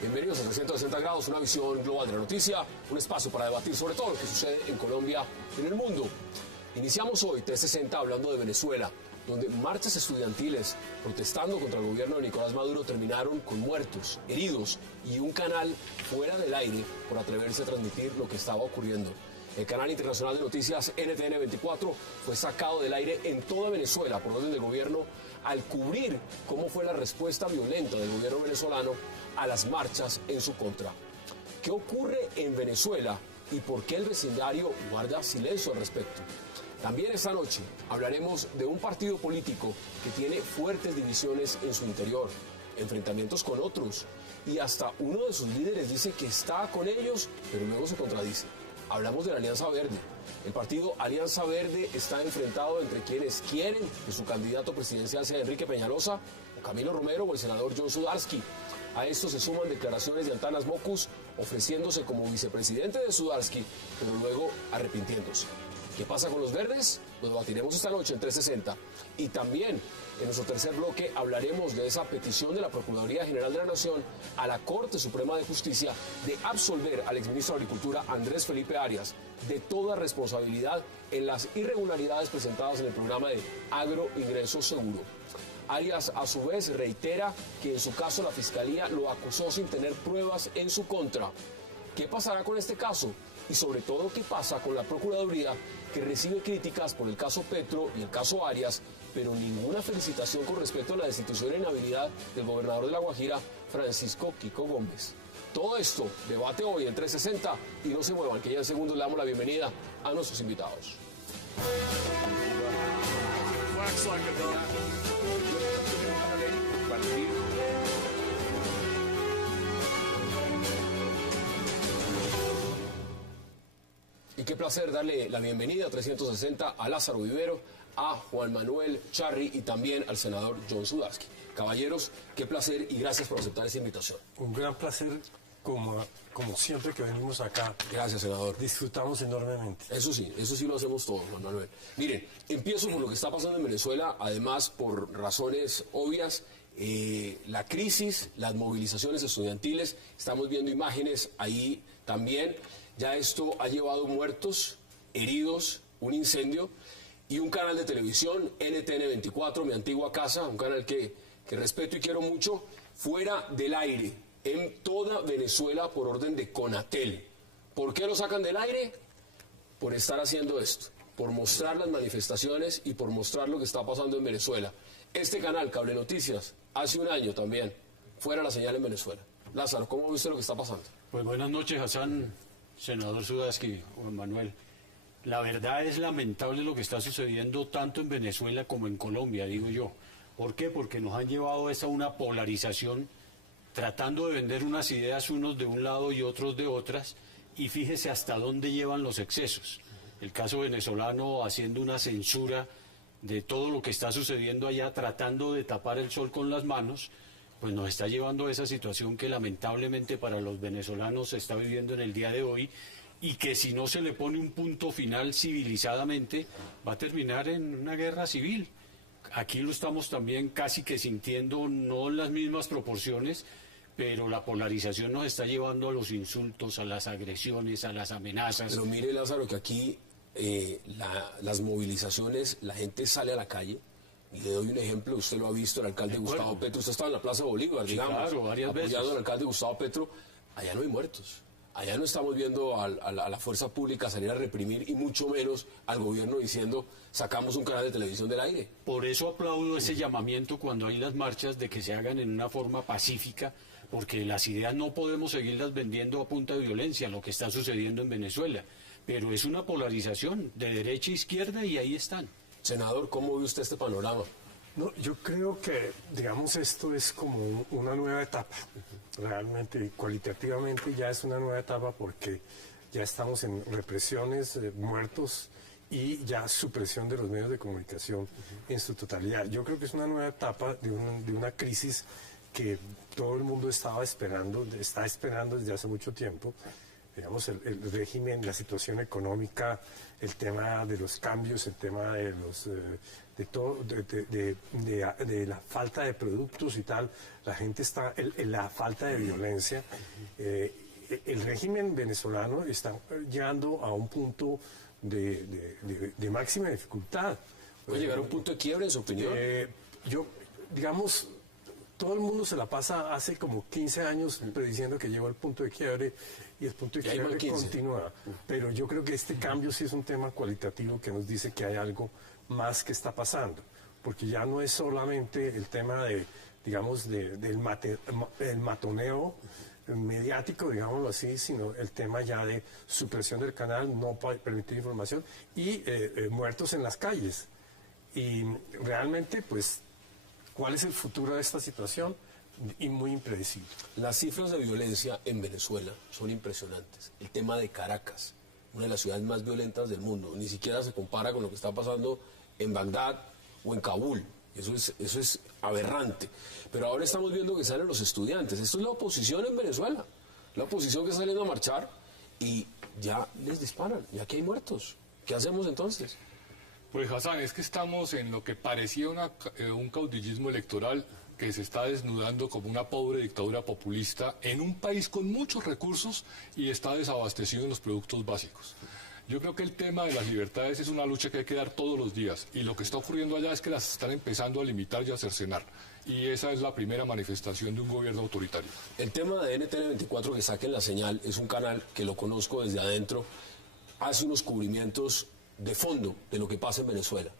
Bienvenidos a 360 grados, una visión global de la noticia, un espacio para debatir sobre todo lo que sucede en Colombia y en el mundo. Iniciamos hoy 360 hablando de Venezuela, donde marchas estudiantiles protestando contra el gobierno de Nicolás Maduro terminaron con muertos, heridos y un canal fuera del aire por atreverse a transmitir lo que estaba ocurriendo. El canal internacional de noticias NTN 24 fue sacado del aire en toda Venezuela por orden del gobierno al cubrir cómo fue la respuesta violenta del gobierno venezolano a las marchas en su contra. ¿Qué ocurre en Venezuela y por qué el vecindario guarda silencio al respecto? También esta noche hablaremos de un partido político que tiene fuertes divisiones en su interior, enfrentamientos con otros, y hasta uno de sus líderes dice que está con ellos, pero luego se contradice. Hablamos de la Alianza Verde. El partido Alianza Verde está enfrentado entre quienes quieren que su candidato presidencial sea Enrique Peñalosa, o Camilo Romero, o el senador John Sudarsky. A esto se suman declaraciones de Antanas Mockus ofreciéndose como vicepresidente de Sudarsky, pero luego arrepintiéndose. ¿Qué pasa con los verdes? Lo debatiremos esta noche en 360. Y también, en nuestro tercer bloque, hablaremos de esa petición de la Procuraduría General de la Nación a la Corte Suprema de Justicia de absolver al exministro de Agricultura Andrés Felipe Arias de toda responsabilidad en las irregularidades presentadas en el programa de Agroingreso Seguro. Arias, a su vez, reitera que en su caso la Fiscalía lo acusó sin tener pruebas en su contra. ¿Qué pasará con este caso? Y sobre todo, ¿qué pasa con la Procuraduría que recibe críticas por el caso Petro y el caso Arias, pero ninguna felicitación con respecto a la destitución e inhabilidad del gobernador de La Guajira, Francisco Quico Gómez? Todo esto, debate hoy en 360, y no se muevan, que ya en segundos le damos la bienvenida a nuestros invitados. Y qué placer darle la bienvenida a 360 a Lázaro Vivero, a Juan Manuel Charri y también al senador John Sudarsky. Caballeros, qué placer y gracias por aceptar esta invitación. Un gran placer, como siempre que venimos acá. Gracias, senador. Disfrutamos enormemente. Eso sí lo hacemos todos, Juan Manuel. Miren, empiezo por lo que está pasando en Venezuela, además por razones obvias. La crisis, las movilizaciones estudiantiles, estamos viendo imágenes ahí también. Ya esto ha llevado muertos, heridos, un incendio y un canal de televisión, NTN 24, mi antigua casa, un canal que respeto y quiero mucho, fuera del aire en toda Venezuela por orden de Conatel. ¿Por qué lo sacan del aire? Por estar haciendo esto, por mostrar las manifestaciones y por mostrar lo que está pasando en Venezuela. Este canal, Cable Noticias, hace un año también, fuera la señal en Venezuela. Lázaro, ¿cómo ve usted lo que está pasando? Pues buenas noches, Hassan, senador Sudarsky, Juan Manuel. La verdad es lamentable lo que está sucediendo tanto en Venezuela como en Colombia, digo yo. ¿Por qué? Porque nos han llevado a una polarización, tratando de vender unas ideas unos de un lado y otros de otras, y fíjese hasta dónde llevan los excesos. El caso venezolano haciendo una censura de todo lo que está sucediendo allá, tratando de tapar el sol con las manos, pues nos está llevando a esa situación que lamentablemente para los venezolanos se está viviendo en el día de hoy, y que si no se le pone un punto final civilizadamente, va a terminar en una guerra civil. Aquí lo estamos también casi que sintiendo, no en las mismas proporciones, pero la polarización nos está llevando a los insultos, a las agresiones, a las amenazas. Pero mire, Lázaro, que aquí las movilizaciones, la gente sale a la calle, y le doy un ejemplo, usted lo ha visto, el alcalde Gustavo Petro, usted estaba en la Plaza Bolívar, sí, digamos, claro, varias veces, apoyado al alcalde Gustavo Petro. Allá no hay muertos. Allá no estamos viendo a la fuerza pública salir a reprimir, y mucho menos al gobierno diciendo sacamos un canal de televisión del aire. Por eso aplaudo ese llamamiento cuando hay las marchas de que se hagan en una forma pacífica, porque las ideas no podemos seguirlas vendiendo a punta de violencia, lo que está sucediendo en Venezuela. Pero es una polarización de derecha e izquierda y ahí están. Senador, ¿cómo ve usted este panorama? No, yo creo que, digamos, esto es como una nueva etapa. Realmente, cualitativamente ya es una nueva etapa porque ya estamos en represiones, muertos y ya supresión de los medios de comunicación en su totalidad. Yo creo que es una nueva etapa de una crisis que todo el mundo está esperando desde hace mucho tiempo, digamos, el régimen, la situación económica, el tema de los cambios, el tema de los de todo, de la falta de productos y tal, la gente está, la falta de violencia. El régimen venezolano está llegando a un punto de máxima dificultad. ¿Puede llegar a un punto de quiebre, en su opinión? Digamos, todo el mundo se la pasa hace como 15 años prediciendo que llegó al punto de quiebre y el punto de quiebre continúa. Pero yo creo que este cambio sí es un tema cualitativo que nos dice que hay algo más que está pasando. Porque ya no es solamente el tema de, digamos, del matoneo mediático, digámoslo así, sino el tema ya de supresión del canal, no permitir información y muertos en las calles. Y realmente, pues, ¿cuál es el futuro de esta situación? Y muy impredecible. Las cifras de violencia en Venezuela son impresionantes. El tema de Caracas, una de las ciudades más violentas del mundo, ni siquiera se compara con lo que está pasando en Bagdad o en Kabul. Eso es aberrante. Pero ahora estamos viendo que salen los estudiantes. Esto es la oposición en Venezuela. La oposición que está saliendo a marchar y ya les disparan, ya que hay muertos. ¿Qué hacemos entonces? Pues Hassan, es que estamos en lo que parecía un caudillismo electoral que se está desnudando como una pobre dictadura populista en un país con muchos recursos y está desabastecido en los productos básicos. Yo creo que el tema de las libertades es una lucha que hay que dar todos los días y lo que está ocurriendo allá es que las están empezando a limitar y a cercenar. Y esa es la primera manifestación de un gobierno autoritario. El tema de NTN24, que saquen la señal, es un canal que lo conozco desde adentro, hace unos cubrimientos de fondo de lo que pasa en Venezuela.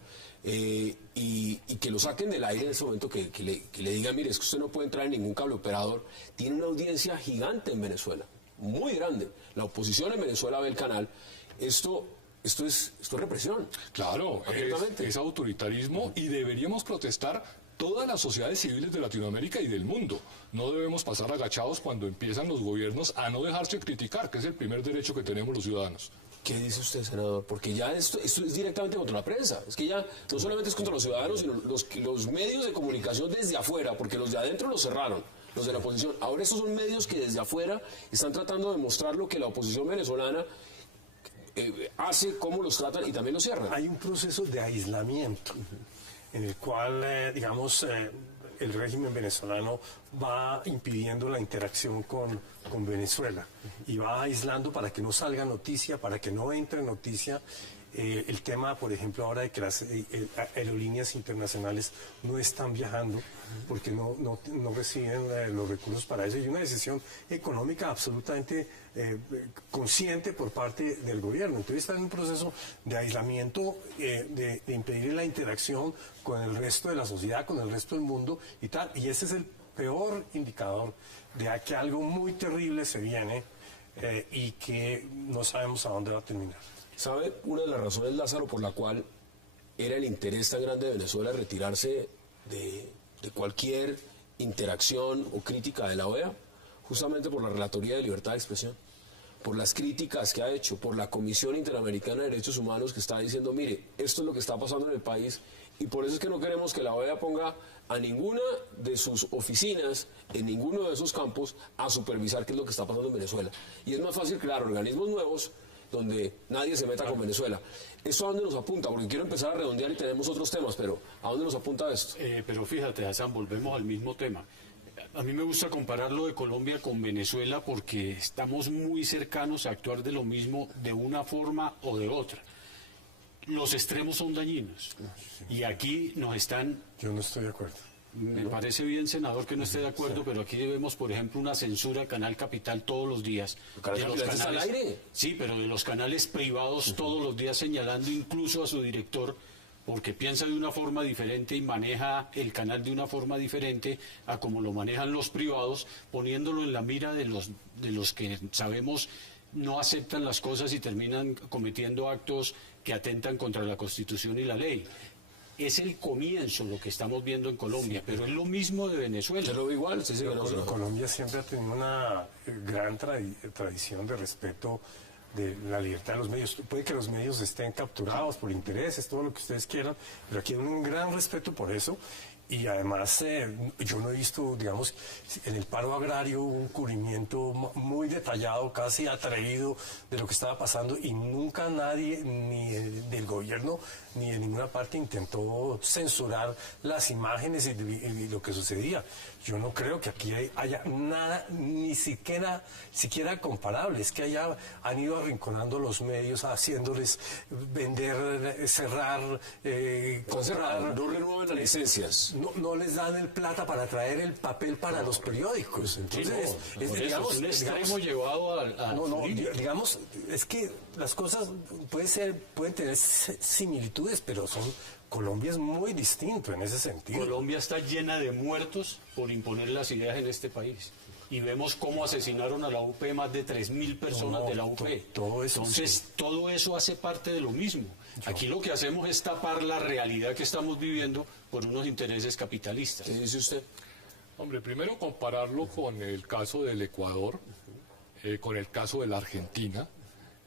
Y que lo saquen del aire en ese momento, que le digan, mire, es que usted no puede entrar en ningún cable operador. Tiene una audiencia gigante en Venezuela, muy grande. La oposición en Venezuela ve el canal. Esto es represión. Claro, es autoritarismo y deberíamos protestar todas las sociedades civiles de Latinoamérica y del mundo. No debemos pasar agachados cuando empiezan los gobiernos a no dejarse criticar, que es el primer derecho que tenemos los ciudadanos. ¿Qué dice usted, senador? Porque ya esto es directamente contra la prensa. Es que ya no solamente es contra los ciudadanos, sino los medios de comunicación desde afuera, porque los de adentro los cerraron, los de la oposición. Ahora estos son medios que desde afuera están tratando de mostrar lo que la oposición venezolana hace, cómo los tratan y también los cierran. Hay un proceso de aislamiento en el cual, digamos, el régimen venezolano va impidiendo la interacción con Venezuela y va aislando para que no salga noticia, para que no entre noticia. El tema, por ejemplo, ahora de que las aerolíneas internacionales no están viajando porque no reciben los recursos para eso, y una decisión económica absolutamente consciente por parte del gobierno. Entonces está en un proceso de aislamiento, de impedir la interacción con el resto de la sociedad, con el resto del mundo y tal, y ese es el peor indicador de que algo muy terrible se viene y que no sabemos a dónde va a terminar. ¿Sabe una de las razones, Lázaro, por la cual era el interés tan grande de Venezuela retirarse de cualquier interacción o crítica de la OEA? Justamente por la Relatoría de Libertad de Expresión, por las críticas que ha hecho, por la Comisión Interamericana de Derechos Humanos que está diciendo, mire, esto es lo que está pasando en el país, y por eso es que no queremos que la OEA ponga a ninguna de sus oficinas, en ninguno de esos campos, a supervisar qué es lo que está pasando en Venezuela. Y es más fácil crear organismos nuevos donde nadie se meta con Venezuela. ¿Eso a dónde nos apunta? Porque quiero empezar a redondear y tenemos otros temas, pero ¿a dónde nos apunta esto? Pero fíjate, Hassan, volvemos al mismo tema. A mí me gusta comparar lo de Colombia con Venezuela porque estamos muy cercanos a actuar de lo mismo de una forma o de otra. Los extremos son dañinos y aquí nos están... Yo no estoy de acuerdo. Me parece bien, senador, que no esté de acuerdo, pero aquí vemos, por ejemplo, una censura al Canal Capital todos los días. De los canales, al aire. Sí, pero de los canales privados todos los días señalando incluso a su director, porque piensa de una forma diferente y maneja el canal de una forma diferente a como lo manejan los privados, poniéndolo en la mira de los que sabemos no aceptan las cosas y terminan cometiendo actos que atentan contra la Constitución y la ley. Es el comienzo lo que estamos viendo en Colombia, pero es lo mismo de Venezuela. ¿Se lo ve igual? Sí, Colombia siempre ha tenido una gran tradición de respeto de la libertad de los medios. Puede que los medios estén capturados por intereses, todo lo que ustedes quieran, pero aquí hay un gran respeto por eso. Y además yo no he visto, digamos, en el paro agrario un cubrimiento muy detallado, casi atrevido de lo que estaba pasando, y nunca nadie, ni del gobierno ni de ninguna parte, intentó censurar las imágenes y lo que sucedía. Yo no creo que aquí haya nada ni siquiera comparable. Es que han ido arrinconando los medios, haciéndoles vender, cerrar, comprar. No renueven las licencias. No les dan el plata para traer el papel para los periódicos. Entonces, es un extremo llevado al digamos, es que las cosas pueden tener similitudes, pero Colombia es muy distinto en ese sentido. Colombia está llena de muertos por imponer las ideas en este país. Y vemos cómo asesinaron a la UP más de 3.000 personas de la UP. Todo eso, entonces, sí. todo eso hace parte de lo mismo. Aquí lo que hacemos es tapar la realidad que estamos viviendo por unos intereses capitalistas. ¿Qué dice usted? Hombre, primero compararlo con el caso del Ecuador, con el caso de la Argentina,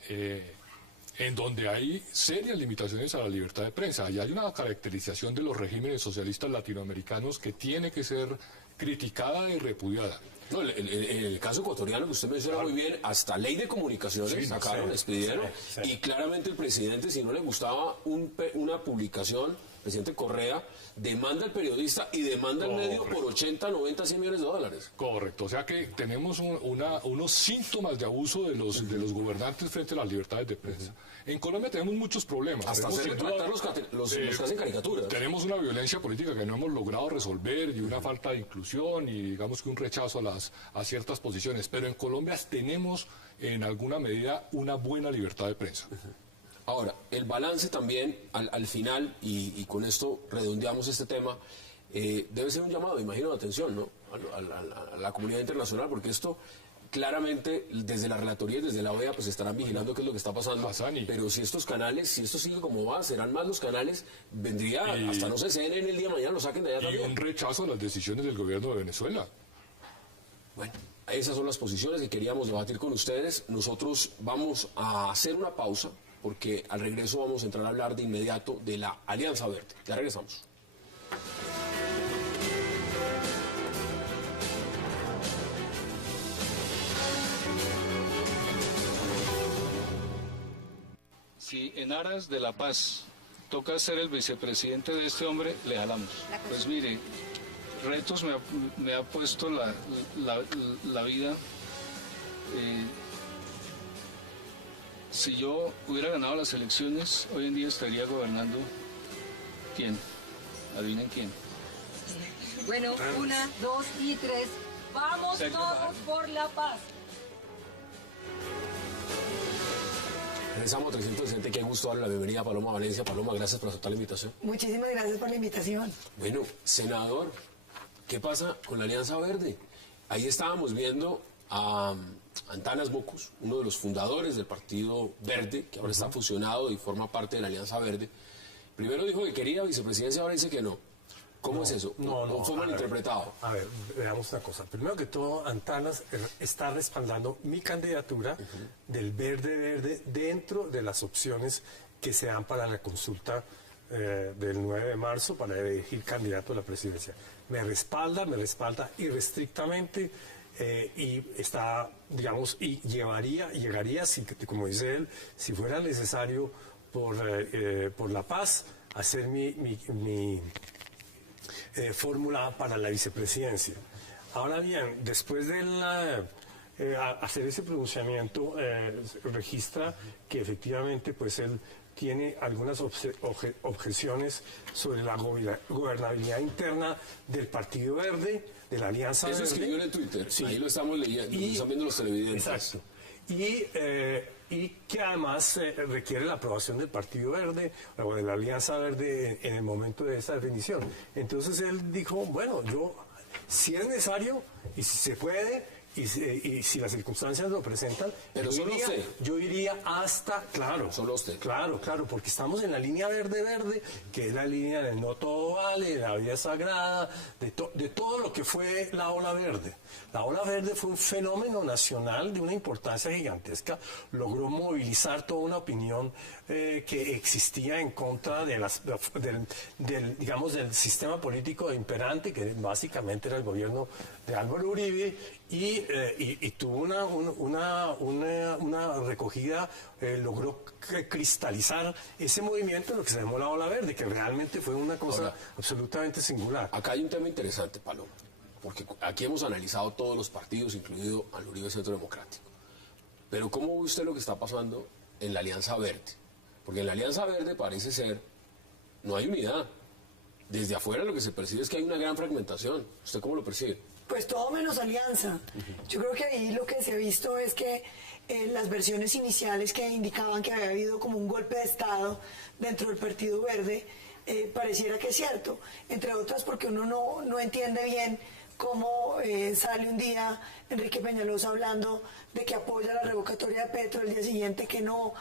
en donde hay serias limitaciones a la libertad de prensa. Allá hay una caracterización de los regímenes socialistas latinoamericanos que tiene que ser criticada y repudiada. No, el caso ecuatoriano que usted menciona muy bien, hasta ley de comunicaciones sacaron, expidieron, y claramente el presidente, si no le gustaba una publicación, el presidente Correa demanda al periodista y demanda al medio por 80, 90, 100 millones de dólares. Correcto, o sea que tenemos unos síntomas de abuso de los gobernantes frente a las libertades de prensa. En Colombia tenemos muchos problemas. Hasta hacer retratar los que hacen caricaturas. Tenemos una violencia política que no hemos logrado resolver y una falta de inclusión y digamos que un rechazo a ciertas posiciones. Pero en Colombia tenemos en alguna medida una buena libertad de prensa. Ahora, el balance también al final, y con esto redondeamos este tema, debe ser un llamado, imagino, de atención, ¿no? A la comunidad internacional, porque esto claramente desde la relatoría y desde la OEA pues estarán vigilando qué es lo que está pasando. Pero si estos canales, si esto sigue como va, serán más los canales, vendría hasta no sé, CNN el día de mañana lo saquen de allá también. Y un rechazo a las decisiones del gobierno de Venezuela. Bueno, esas son las posiciones que queríamos debatir con ustedes. Nosotros vamos a hacer una pausa porque al regreso vamos a entrar a hablar de inmediato de la Alianza Verde. Ya regresamos. Si en aras de la paz toca ser el vicepresidente de este hombre, le jalamos. Pues mire, retos me ha puesto la vida. Si yo hubiera ganado las elecciones, hoy en día estaría gobernando. ¿Quién? Adivinen quién. Bueno, 1, 2 y 3. Vamos todos por la paz. Regresamos a 360, qué gusto darle la bienvenida a Paloma Valencia. Paloma, gracias por aceptar la invitación. Muchísimas gracias por la invitación. Bueno, senador, ¿qué pasa con la Alianza Verde? Ahí estábamos viendo a Antanas Mockus, uno de los fundadores del Partido Verde, que ahora está fusionado y forma parte de la Alianza Verde. Primero dijo que quería vicepresidencia, ahora dice que no. ¿Cómo es eso? ¿O fue malinterpretado? A ver, veamos una cosa. Primero que todo, Antanas está respaldando mi candidatura del Verde dentro de las opciones que se dan para la consulta del 9 de marzo para elegir candidato a la presidencia. Me respalda irrestrictamente y está, digamos, y llegaría, como dice él, si fuera necesario por la paz, a hacer mi fórmula para la vicepresidencia. Ahora bien, después de hacer ese pronunciamiento, registra que efectivamente pues él tiene algunas objeciones sobre la gobernabilidad interna del Partido Verde, de la Alianza Verde. Eso escribió en Twitter, sí. Ahí lo estamos leyendo, lo están viendo los televidentes. Exacto. Y que además requiere la aprobación del Partido Verde o de la Alianza Verde en el momento de esa definición. Entonces él dijo, bueno, yo, si es necesario y si se puede, y si las circunstancias lo presentan, Pero solo usted. Yo iría hasta, claro. Solo usted. Claro, porque estamos en la línea verde, que es la línea del no todo vale, la vida sagrada, de todo lo que fue la ola verde. La ola verde fue un fenómeno nacional de una importancia gigantesca, logró movilizar toda una opinión que existía en contra de del sistema político imperante, que básicamente era el gobierno de Álvaro Uribe, y tuvo una recogida, logró cristalizar ese movimiento, lo que se llamó la ola verde, que realmente fue una cosa absolutamente singular. Acá hay un tema interesante, Paloma, porque aquí hemos analizado todos los partidos, incluido al Uribe Centro Democrático. Pero ¿cómo ve usted lo que está pasando en la Alianza Verde? Porque en la Alianza Verde parece ser, no hay unidad. Desde afuera lo que se percibe es que hay una gran fragmentación. ¿Usted cómo lo percibe? Pues todo menos alianza. Yo creo que ahí lo que se ha visto es que las versiones iniciales que indicaban que había habido como un golpe de Estado dentro del Partido Verde, pareciera que es cierto. Entre otras porque uno no entiende bien cómo sale un día Enrique Peñalosa hablando de que apoya la revocatoria de Petro, el día siguiente que no,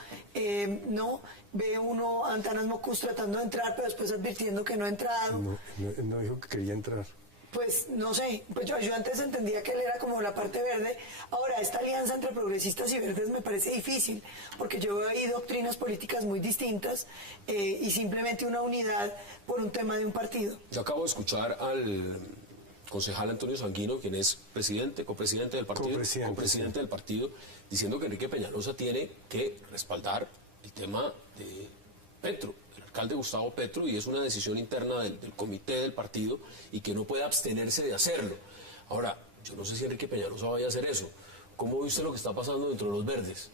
ve uno a Antanas Mockus tratando de entrar, pero después advirtiendo que no ha entrado. No dijo que quería entrar. Pues no sé, pues yo antes entendía que él era como la parte verde. Ahora, esta alianza entre progresistas y verdes me parece difícil, porque yo veo ahí doctrinas políticas muy distintas y simplemente una unidad por un tema de un partido. Yo acabo de escuchar al concejal Antonio Sanguino, quien es copresidente del partido, copresidente del partido, diciendo que Enrique Peñalosa tiene que respaldar el tema de Petro, el alcalde Gustavo Petro, y es una decisión interna del comité del partido y que no puede abstenerse de hacerlo. Ahora, yo no sé si Enrique Peñalosa vaya a hacer eso. ¿Cómo ve usted lo que está pasando dentro de los verdes?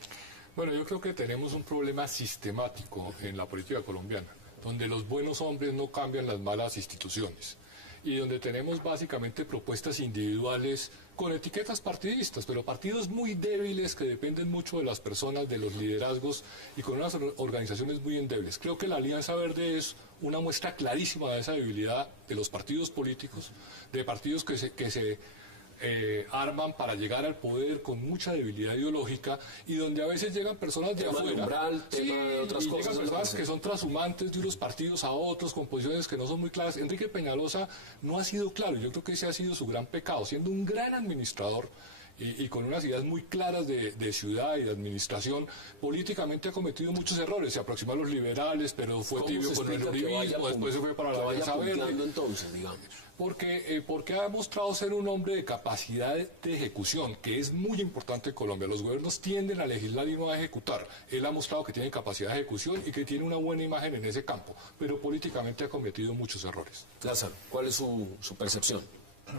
Bueno, yo creo que tenemos un problema sistemático en la política colombiana, donde los buenos hombres no cambian las malas instituciones, y donde tenemos básicamente propuestas individuales con etiquetas partidistas, pero partidos muy débiles que dependen mucho de las personas, de los liderazgos y con unas organizaciones muy endebles. Creo que la Alianza Verde es una muestra clarísima de esa debilidad de los partidos políticos, de partidos que se arman para llegar al poder con mucha debilidad ideológica y donde a veces llegan personas de afuera, de otras cosas, llegan personas que son trashumantes de unos partidos a otros con posiciones que no son muy claras. Enrique Peñalosa no ha sido claro, yo creo que ese ha sido su gran pecado, siendo un gran administrador y con unas ideas muy claras de ciudad y de administración. Políticamente ha cometido muchos errores, se aproximó a los liberales, pero fue tibio con el uribismo, después se fue para la Alianza Verde. Entonces, digamos. Porque ha mostrado ser un hombre de capacidad de ejecución, que es muy importante en Colombia. Los gobiernos tienden a legislar y no a ejecutar. Él ha mostrado que tiene capacidad de ejecución y que tiene una buena imagen en ese campo, pero políticamente ha cometido muchos errores. Lázaro, ¿cuál es su percepción?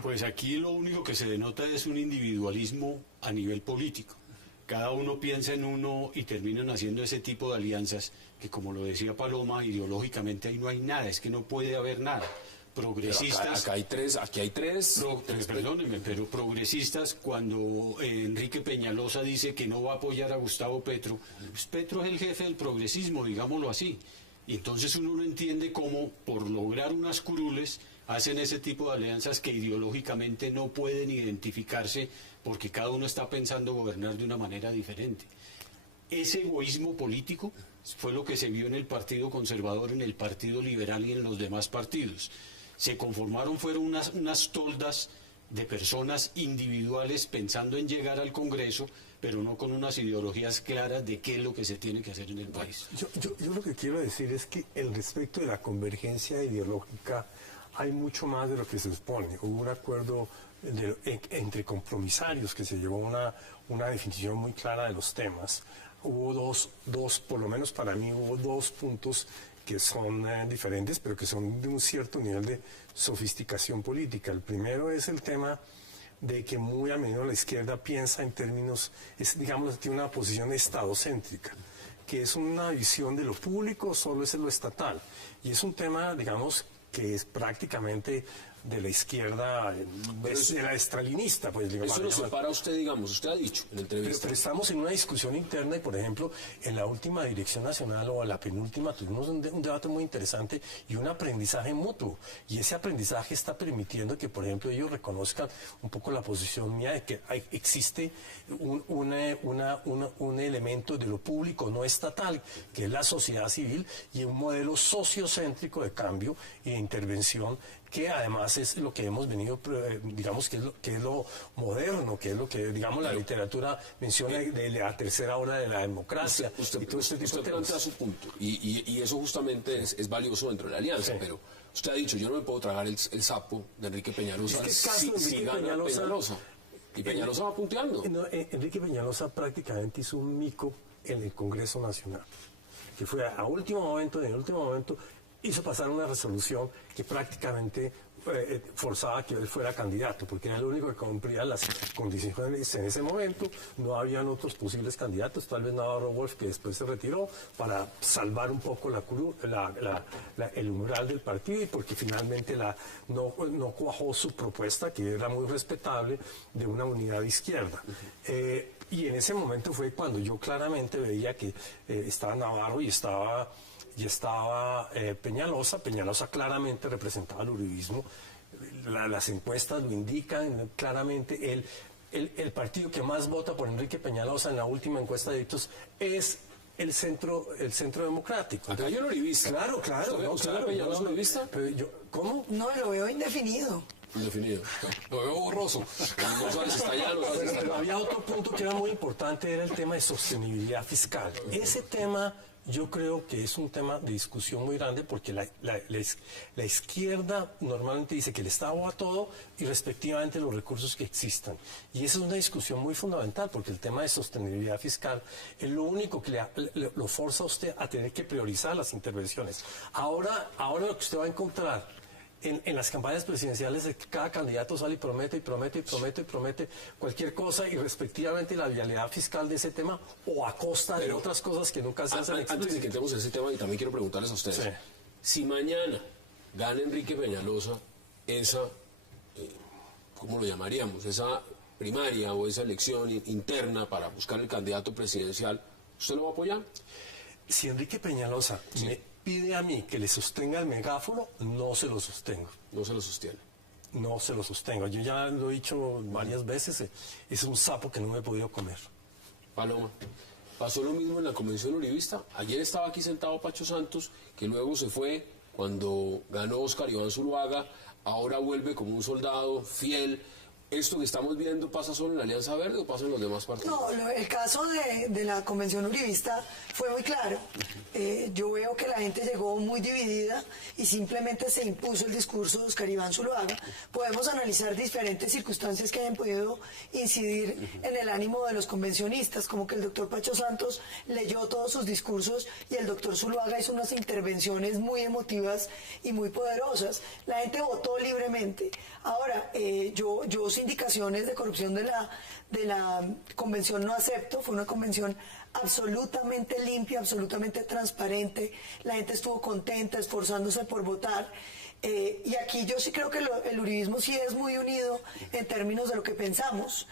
Pues aquí lo único que se denota es un individualismo a nivel político. Cada uno piensa en uno y terminan haciendo ese tipo de alianzas que, como lo decía Paloma, ideológicamente ahí no hay nada, es que no puede haber nada. Progresistas. Aquí hay tres. Perdónenme, pero progresistas, cuando Enrique Peñalosa dice que no va a apoyar a Gustavo Petro, pues Petro es el jefe del progresismo, digámoslo así. Y entonces uno no entiende cómo, por lograr unas curules, hacen ese tipo de alianzas que ideológicamente no pueden identificarse porque cada uno está pensando gobernar de una manera diferente. Ese egoísmo político fue lo que se vio en el Partido Conservador, en el Partido Liberal y en los demás partidos. Se conformaron, fueron unas toldas de personas individuales pensando en llegar al Congreso, pero no con unas ideologías claras de qué es lo que se tiene que hacer en el país. Yo lo que quiero decir es que el respecto de la convergencia ideológica hay mucho más de lo que se supone. Hubo un acuerdo entre compromisarios que se llevó a una definición muy clara de los temas. Hubo dos, por lo menos para mí, hubo dos puntos que son diferentes, pero que son de un cierto nivel de sofisticación política. El primero es el tema de que muy a menudo la izquierda piensa en términos, digamos, tiene una posición estadocéntrica, que es una visión de lo público, solo es lo estatal. Y es un tema, digamos, que es prácticamente de la izquierda, de la extralinista. Pues, eso lo separa usted, digamos, usted ha dicho en entrevista. Pero estamos en una discusión interna y, por ejemplo, en la última Dirección Nacional o la penúltima tuvimos un debate muy interesante y un aprendizaje mutuo. Y ese aprendizaje está permitiendo que, por ejemplo, ellos reconozcan un poco la posición mía de que existe un elemento de lo público no estatal, que es la sociedad civil, y un modelo sociocéntrico de cambio y de intervención, que además es lo que hemos venido, digamos, que es lo moderno, que es lo que, digamos, la literatura menciona de la tercera hora de la democracia. Usted y todo este tipo de plantea su punto, y eso justamente es valioso dentro de la alianza, pero usted ha dicho, yo no me puedo tragar el sapo de Enrique Peñalosa si gana Peñalosa. Y Peñalosa va punteando. Enrique Peñalosa prácticamente hizo un mico en el Congreso Nacional, que fue en el último momento, hizo pasar una resolución que prácticamente forzaba que él fuera candidato, porque era el único que cumplía las condiciones en ese momento. No habían otros posibles candidatos, tal vez Navarro Wolf, que después se retiró para salvar un poco el umbral del partido, y porque finalmente no cuajó su propuesta, que era muy respetable, de una unidad de izquierda. Y en ese momento fue cuando yo claramente veía que estaba Navarro y estaba Peñalosa. Peñalosa claramente representaba el uribismo. Las encuestas lo indican claramente. El partido que más vota por Enrique Peñalosa en la última encuesta de Ipsos es el centro democrático. Acá hay un uribista. Claro. ¿Usted ve a Peñalosa uribista? ¿Cómo? No, lo veo indefinido. Indefinido. Lo veo borroso. No sabes si está allá, no sabes si está Pero acá. había otro punto que era muy importante, era el tema de sostenibilidad fiscal. Ese tema yo creo que es un tema de discusión muy grande, porque la izquierda normalmente dice que el Estado va a todo y respectivamente los recursos que existan. Y esa es una discusión muy fundamental, porque el tema de sostenibilidad fiscal es lo único que lo forza a usted a tener que priorizar las intervenciones. Ahora lo que usted va a encontrar en las campañas presidenciales es que cada candidato sale y promete cualquier cosa, y respectivamente la viabilidad fiscal de ese tema, o a costa de otras cosas que nunca se hacen. Antes de que entremos en ese tema, y también quiero preguntarles a ustedes, si mañana gana Enrique Peñalosa esa, ¿cómo lo llamaríamos? Esa primaria o esa elección interna para buscar el candidato presidencial, ¿usted lo va a apoyar? Si Enrique Peñalosa me pide a mí que le sostenga el megáfono, no se lo sostengo. No se lo sostiene. No se lo sostengo. Yo ya lo he dicho varias veces, es un sapo que no me he podido comer. Paloma, pasó lo mismo en la convención uribista. Ayer estaba aquí sentado Pacho Santos, que luego se fue cuando ganó Óscar Iván Zuluaga, ahora vuelve como un soldado fiel. ¿Esto que estamos viendo pasa solo en la Alianza Verde o pasa en los demás partidos? No, el caso de la convención uribista fue muy claro. Yo veo que la gente llegó muy dividida y simplemente se impuso el discurso de Óscar Iván Zuluaga. Podemos analizar diferentes circunstancias que hayan podido incidir en el ánimo de los convencionistas, como que el doctor Pacho Santos leyó todos sus discursos y el doctor Zuluaga hizo unas intervenciones muy emotivas y muy poderosas. La gente votó libremente. Ahora, yo indicaciones de corrupción de la convención no acepto. Fue una convención absolutamente limpia, absolutamente transparente. La gente estuvo contenta, esforzándose por votar. Y aquí yo sí creo que el uribismo sí es muy unido en términos de lo que pensamos.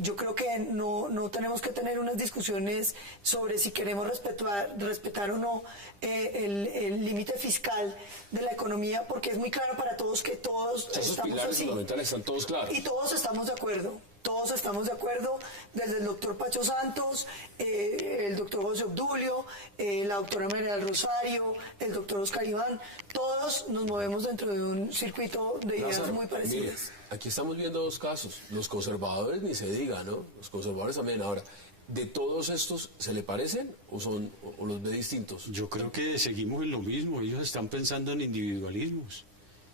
Yo creo que no tenemos que tener unas discusiones sobre si queremos respetar o no el límite fiscal de la economía, porque es muy claro para todos que todos esos estamos pilares así. fundamentales están todos claros. Y todos estamos de acuerdo. Todos estamos de acuerdo, desde el doctor Pacho Santos, el doctor José Obdulio, la doctora María del Rosario, el doctor Óscar Iván. Todos nos movemos dentro de un circuito de ideas Lázaro, muy parecidas. mire, aquí estamos viendo dos casos. Los conservadores ni se diga, ¿no? Los conservadores también. Ahora, ¿de todos estos se le parecen o los ve distintos? Yo creo que seguimos en lo mismo. Ellos están pensando en individualismos.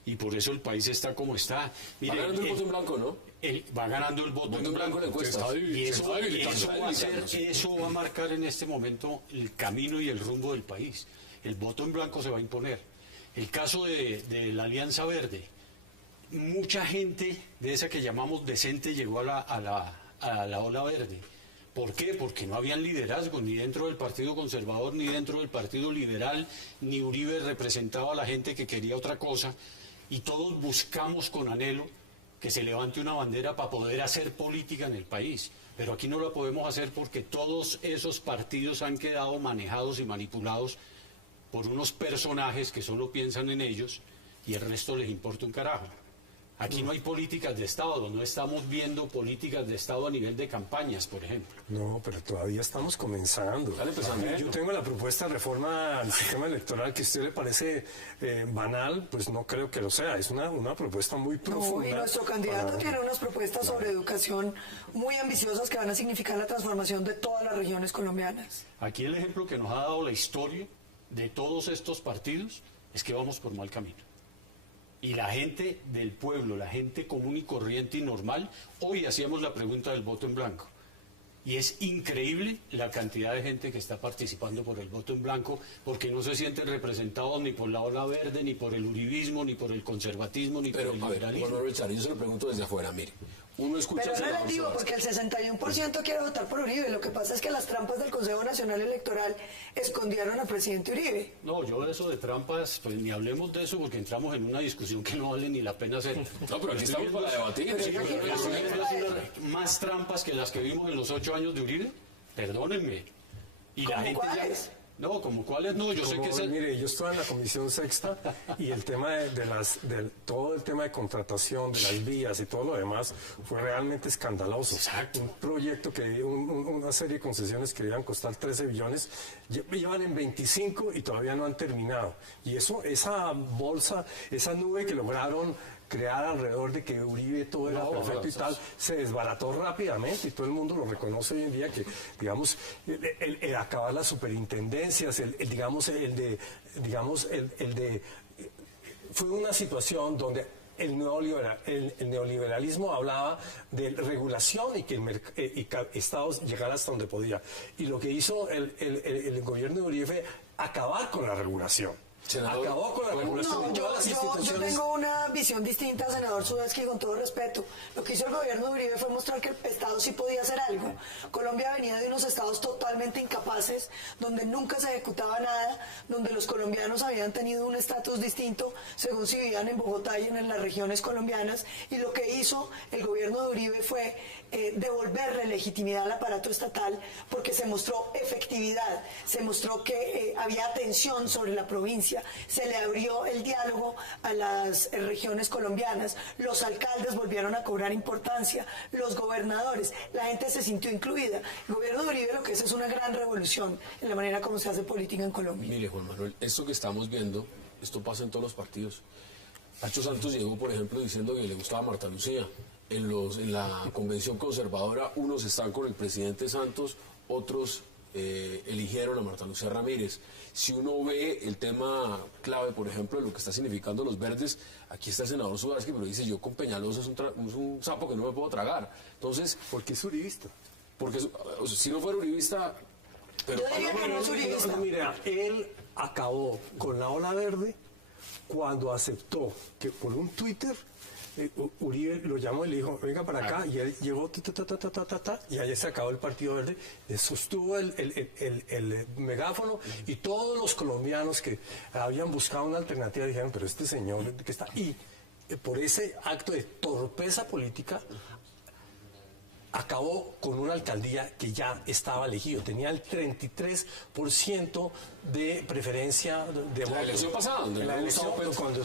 Y por eso el país está como está. Mire, va ganando el voto en blanco, ¿no? Va ganando el voto en blanco. En la encuesta. Y eso va a marcar en este momento el camino y el rumbo del país. El voto en blanco se va a imponer. El caso de la Alianza Verde, mucha gente de esa que llamamos decente llegó a la ola verde. ¿Por qué? Porque no habían liderazgo ni dentro del Partido Conservador ni dentro del Partido Liberal, ni Uribe representaba a la gente que quería otra cosa. y todos buscamos con anhelo que se levante una bandera para poder hacer política en el país. Pero aquí no lo podemos hacer porque todos esos partidos han quedado manejados y manipulados por unos personajes que solo piensan en ellos y el resto les importa un carajo. Aquí no hay políticas de Estado, no estamos viendo políticas de Estado a nivel de campañas, por ejemplo. No, pero todavía estamos comenzando. Yo tengo la propuesta de reforma al sistema electoral que a usted le parece banal, pues no creo que lo sea. Es una propuesta muy profunda. Y nuestro candidato tiene unas propuestas sobre educación muy ambiciosas que van a significar la transformación de todas las regiones colombianas. Aquí el ejemplo que nos ha dado la historia de todos estos partidos es que vamos por mal camino. Y la gente del pueblo, la gente común y corriente y normal, hoy hacíamos la pregunta del voto en blanco. Y es increíble la cantidad de gente que está participando por el voto en blanco, porque no se sienten representados ni por la ola verde, ni por el uribismo, ni por el conservatismo, ni por el liberalismo. Bueno, Richard, yo se lo pregunto desde afuera, mire. Uno escucha... Pero es relativo, porque el 61% quiere votar por Uribe. Lo que pasa es que las trampas del Consejo Nacional Electoral escondieron al presidente Uribe. No, yo de eso de trampas, pues ni hablemos de eso, porque entramos en una discusión que no vale ni la pena hacer. No, pero aquí estamos para debatir. Más trampas que las que vimos en los 8 años de Uribe, perdónenme. Y la gente ¿cuáles? No, como cuáles no, yo sé que es Mire, yo estuve en la Comisión Sexta y el tema todo el tema de contratación de las vías y todo lo demás fue realmente escandaloso. Exacto. Un proyecto una serie de concesiones que iban a costar 13 billones, llevan en 25 y todavía no han terminado. Y esa bolsa, esa nube que lograron crear alrededor de que Uribe todo era perfecto y tal, se desbarató rápidamente y todo el mundo lo reconoce hoy en día que, digamos, el acabar las superintendencias, fue una situación donde el neoliberalismo hablaba de regulación y que el Estado llegara hasta donde podía. Y lo que hizo el gobierno de Uribe fue acabar con la regulación. Senador, acabó con la regulación No, de todas las yo instituciones. tengo una visión distinta, senador Sudaski, con todo respeto. Lo que hizo el gobierno de Uribe fue mostrar que el Estado sí podía hacer algo. Colombia venía de unos estados totalmente incapaces, donde nunca se ejecutaba nada, donde los colombianos habían tenido un estatus distinto según si vivían en Bogotá y en las regiones colombianas. Y lo que hizo el gobierno de Uribe fue devolverle legitimidad al aparato estatal, porque se mostró efectividad, se mostró que había atención sobre la provincia, se le abrió el diálogo a las regiones colombianas, los alcaldes volvieron a cobrar importancia, los gobernadores, la gente se sintió incluida. El gobierno de Uribe lo que es una gran revolución en la manera como se hace política en Colombia. Mire, Juan Manuel, esto que estamos viendo, esto pasa en todos los partidos. Pacho Santos llegó, por ejemplo, diciendo que le gustaba Marta Lucía. En la convención conservadora, unos están con el presidente Santos, otros eligieron a Marta Lucía Ramírez. Si uno ve el tema clave, por ejemplo, de lo que está significando los verdes, aquí está el senador Sudaski, pero dice, yo con Peñalosa es un sapo que no me puedo tragar. Entonces, ¿por qué es uribista? Porque si no fuera uribista... Pero, yo diría que no es uribista. Mira, él acabó con la ola verde cuando aceptó que por un Twitter Uribe lo llamó y le dijo, venga para acá, y él llegó, y ahí se acabó el Partido Verde, sostuvo el megáfono, y todos los colombianos que habían buscado una alternativa dijeron, pero este señor que está, y por ese acto de torpeza política, acabó con una alcaldía que ya estaba elegido, tenía el 33% de preferencia de voto. La elección pasada, donde la elección cuando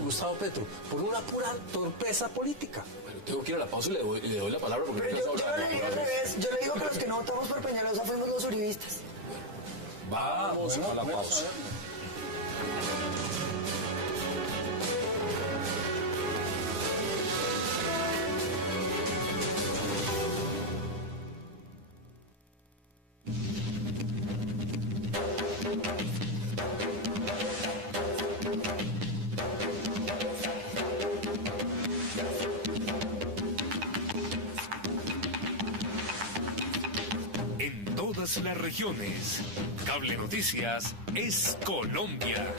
Gustavo Petro, por una pura torpeza política. Bueno, tengo que ir a la pausa y le doy la palabra porque Pero no yo le digo al revés, yo le digo que los que no votamos por Peñalosa fuimos los uribistas. Vamos a la pausa. En todas las regiones, Cable Noticias es Colombia.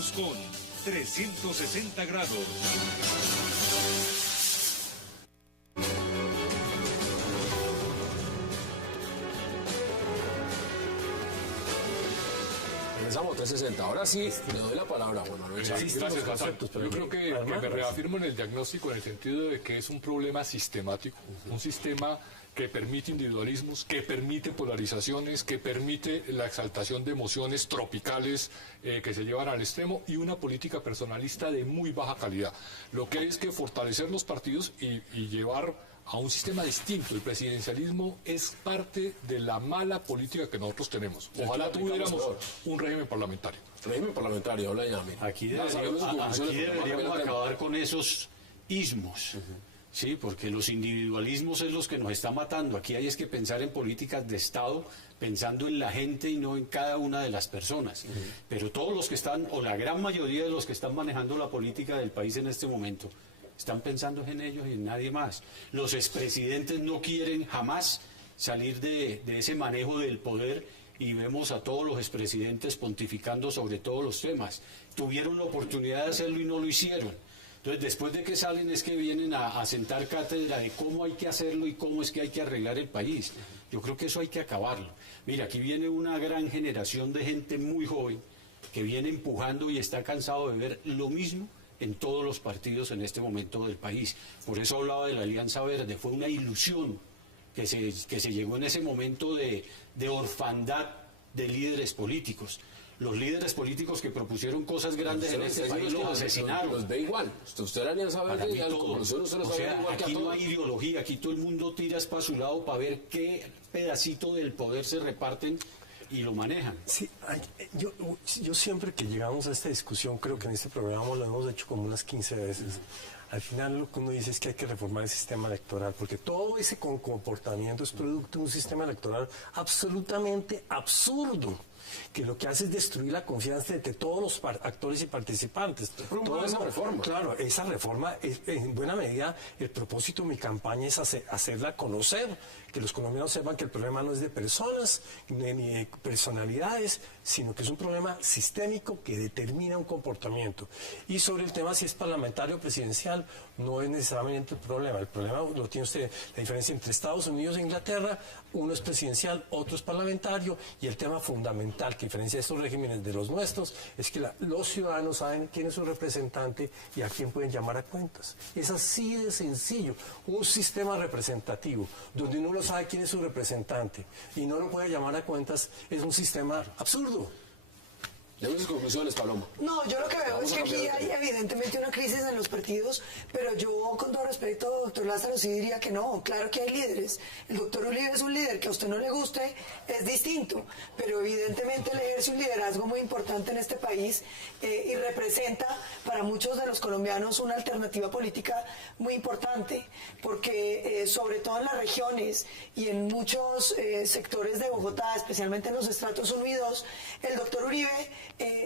Regresamos con 360 grados. Regresamos 360. Ahora sí, le doy la palabra a Juan Manuel Santos. Gracias, Hassan. Yo creo que me reafirmo en el diagnóstico en el sentido de que es un problema sistemático, un sistema que permite individualismos, que permite polarizaciones, que permite la exaltación de emociones tropicales que se llevan al extremo y una política personalista de muy baja calidad. Lo que hay es que fortalecer los partidos y llevar a un sistema distinto. El presidencialismo es parte de la mala política que nosotros tenemos. Ojalá tuviéramos un régimen parlamentario. Régimen parlamentario, habla Yamil. Aquí deberíamos acabar con esos ismos. Sí, porque los individualismos es los que nos está matando. Aquí hay es que pensar en políticas de Estado, pensando en la gente y no en cada una de las personas. Pero todos los que están, o la gran mayoría de los que están manejando la política del país en este momento, están pensando en ellos y en nadie más. Los expresidentes no quieren jamás salir de ese manejo del poder y vemos a todos los expresidentes pontificando sobre todos los temas. Tuvieron la oportunidad de hacerlo y no lo hicieron. Entonces, después de que salen es que vienen a sentar cátedra de cómo hay que hacerlo y cómo es que hay que arreglar el país. Yo creo que eso hay que acabarlo. Mira, aquí viene una gran generación de gente muy joven que viene empujando y está cansado de ver lo mismo en todos los partidos en este momento del país. Por eso hablaba de la Alianza Verde. Fue una ilusión que se llegó en ese momento de orfandad de líderes políticos. Los líderes políticos que propusieron cosas grandes en este país los asesinaron. Los ve igual. Usted la Alianza Verde y o sea, aquí no hay ideología, aquí todo el mundo tira para su lado para ver qué pedacito del poder se reparten y lo manejan. Sí, yo siempre que llegamos a esta discusión, creo que en este programa lo hemos hecho como unas 15 veces. Al final lo que uno dice es que hay que reformar el sistema electoral, porque todo ese comportamiento es producto de un sistema electoral absolutamente absurdo, que lo que hace es destruir la confianza entre todos los actores y participantes. Toda esa reforma. Claro, esa reforma, en buena medida, el propósito de mi campaña es hacerla conocer, que los colombianos sepan que el problema no es de personas ni de personalidades, sino que es un problema sistémico que determina un comportamiento. Y sobre el tema si es parlamentario o presidencial, no es necesariamente el problema. El problema lo tiene usted, la diferencia entre Estados Unidos e Inglaterra, uno es presidencial, otro es parlamentario, y el tema fundamental que diferencia estos regímenes de los nuestros es que los ciudadanos saben quién es su representante y a quién pueden llamar a cuentas. Es así de sencillo. Un sistema representativo donde uno no sabe quién es su representante y no lo puede llamar a cuentas es un sistema absurdo. Demos sus conclusiones, Paloma. No, yo lo que veo es que aquí hay evidentemente una crisis en los partidos, pero yo con todo respeto, doctor Lázaro, sí diría que no, claro que hay líderes. El doctor Uribe es un líder, que a usted no le guste, es distinto, pero evidentemente él ejerce un liderazgo muy importante en este país y representa para muchos de los colombianos una alternativa política muy importante, porque sobre todo en las regiones y en muchos sectores de Bogotá, especialmente en los estratos 1 y 2, el doctor Uribe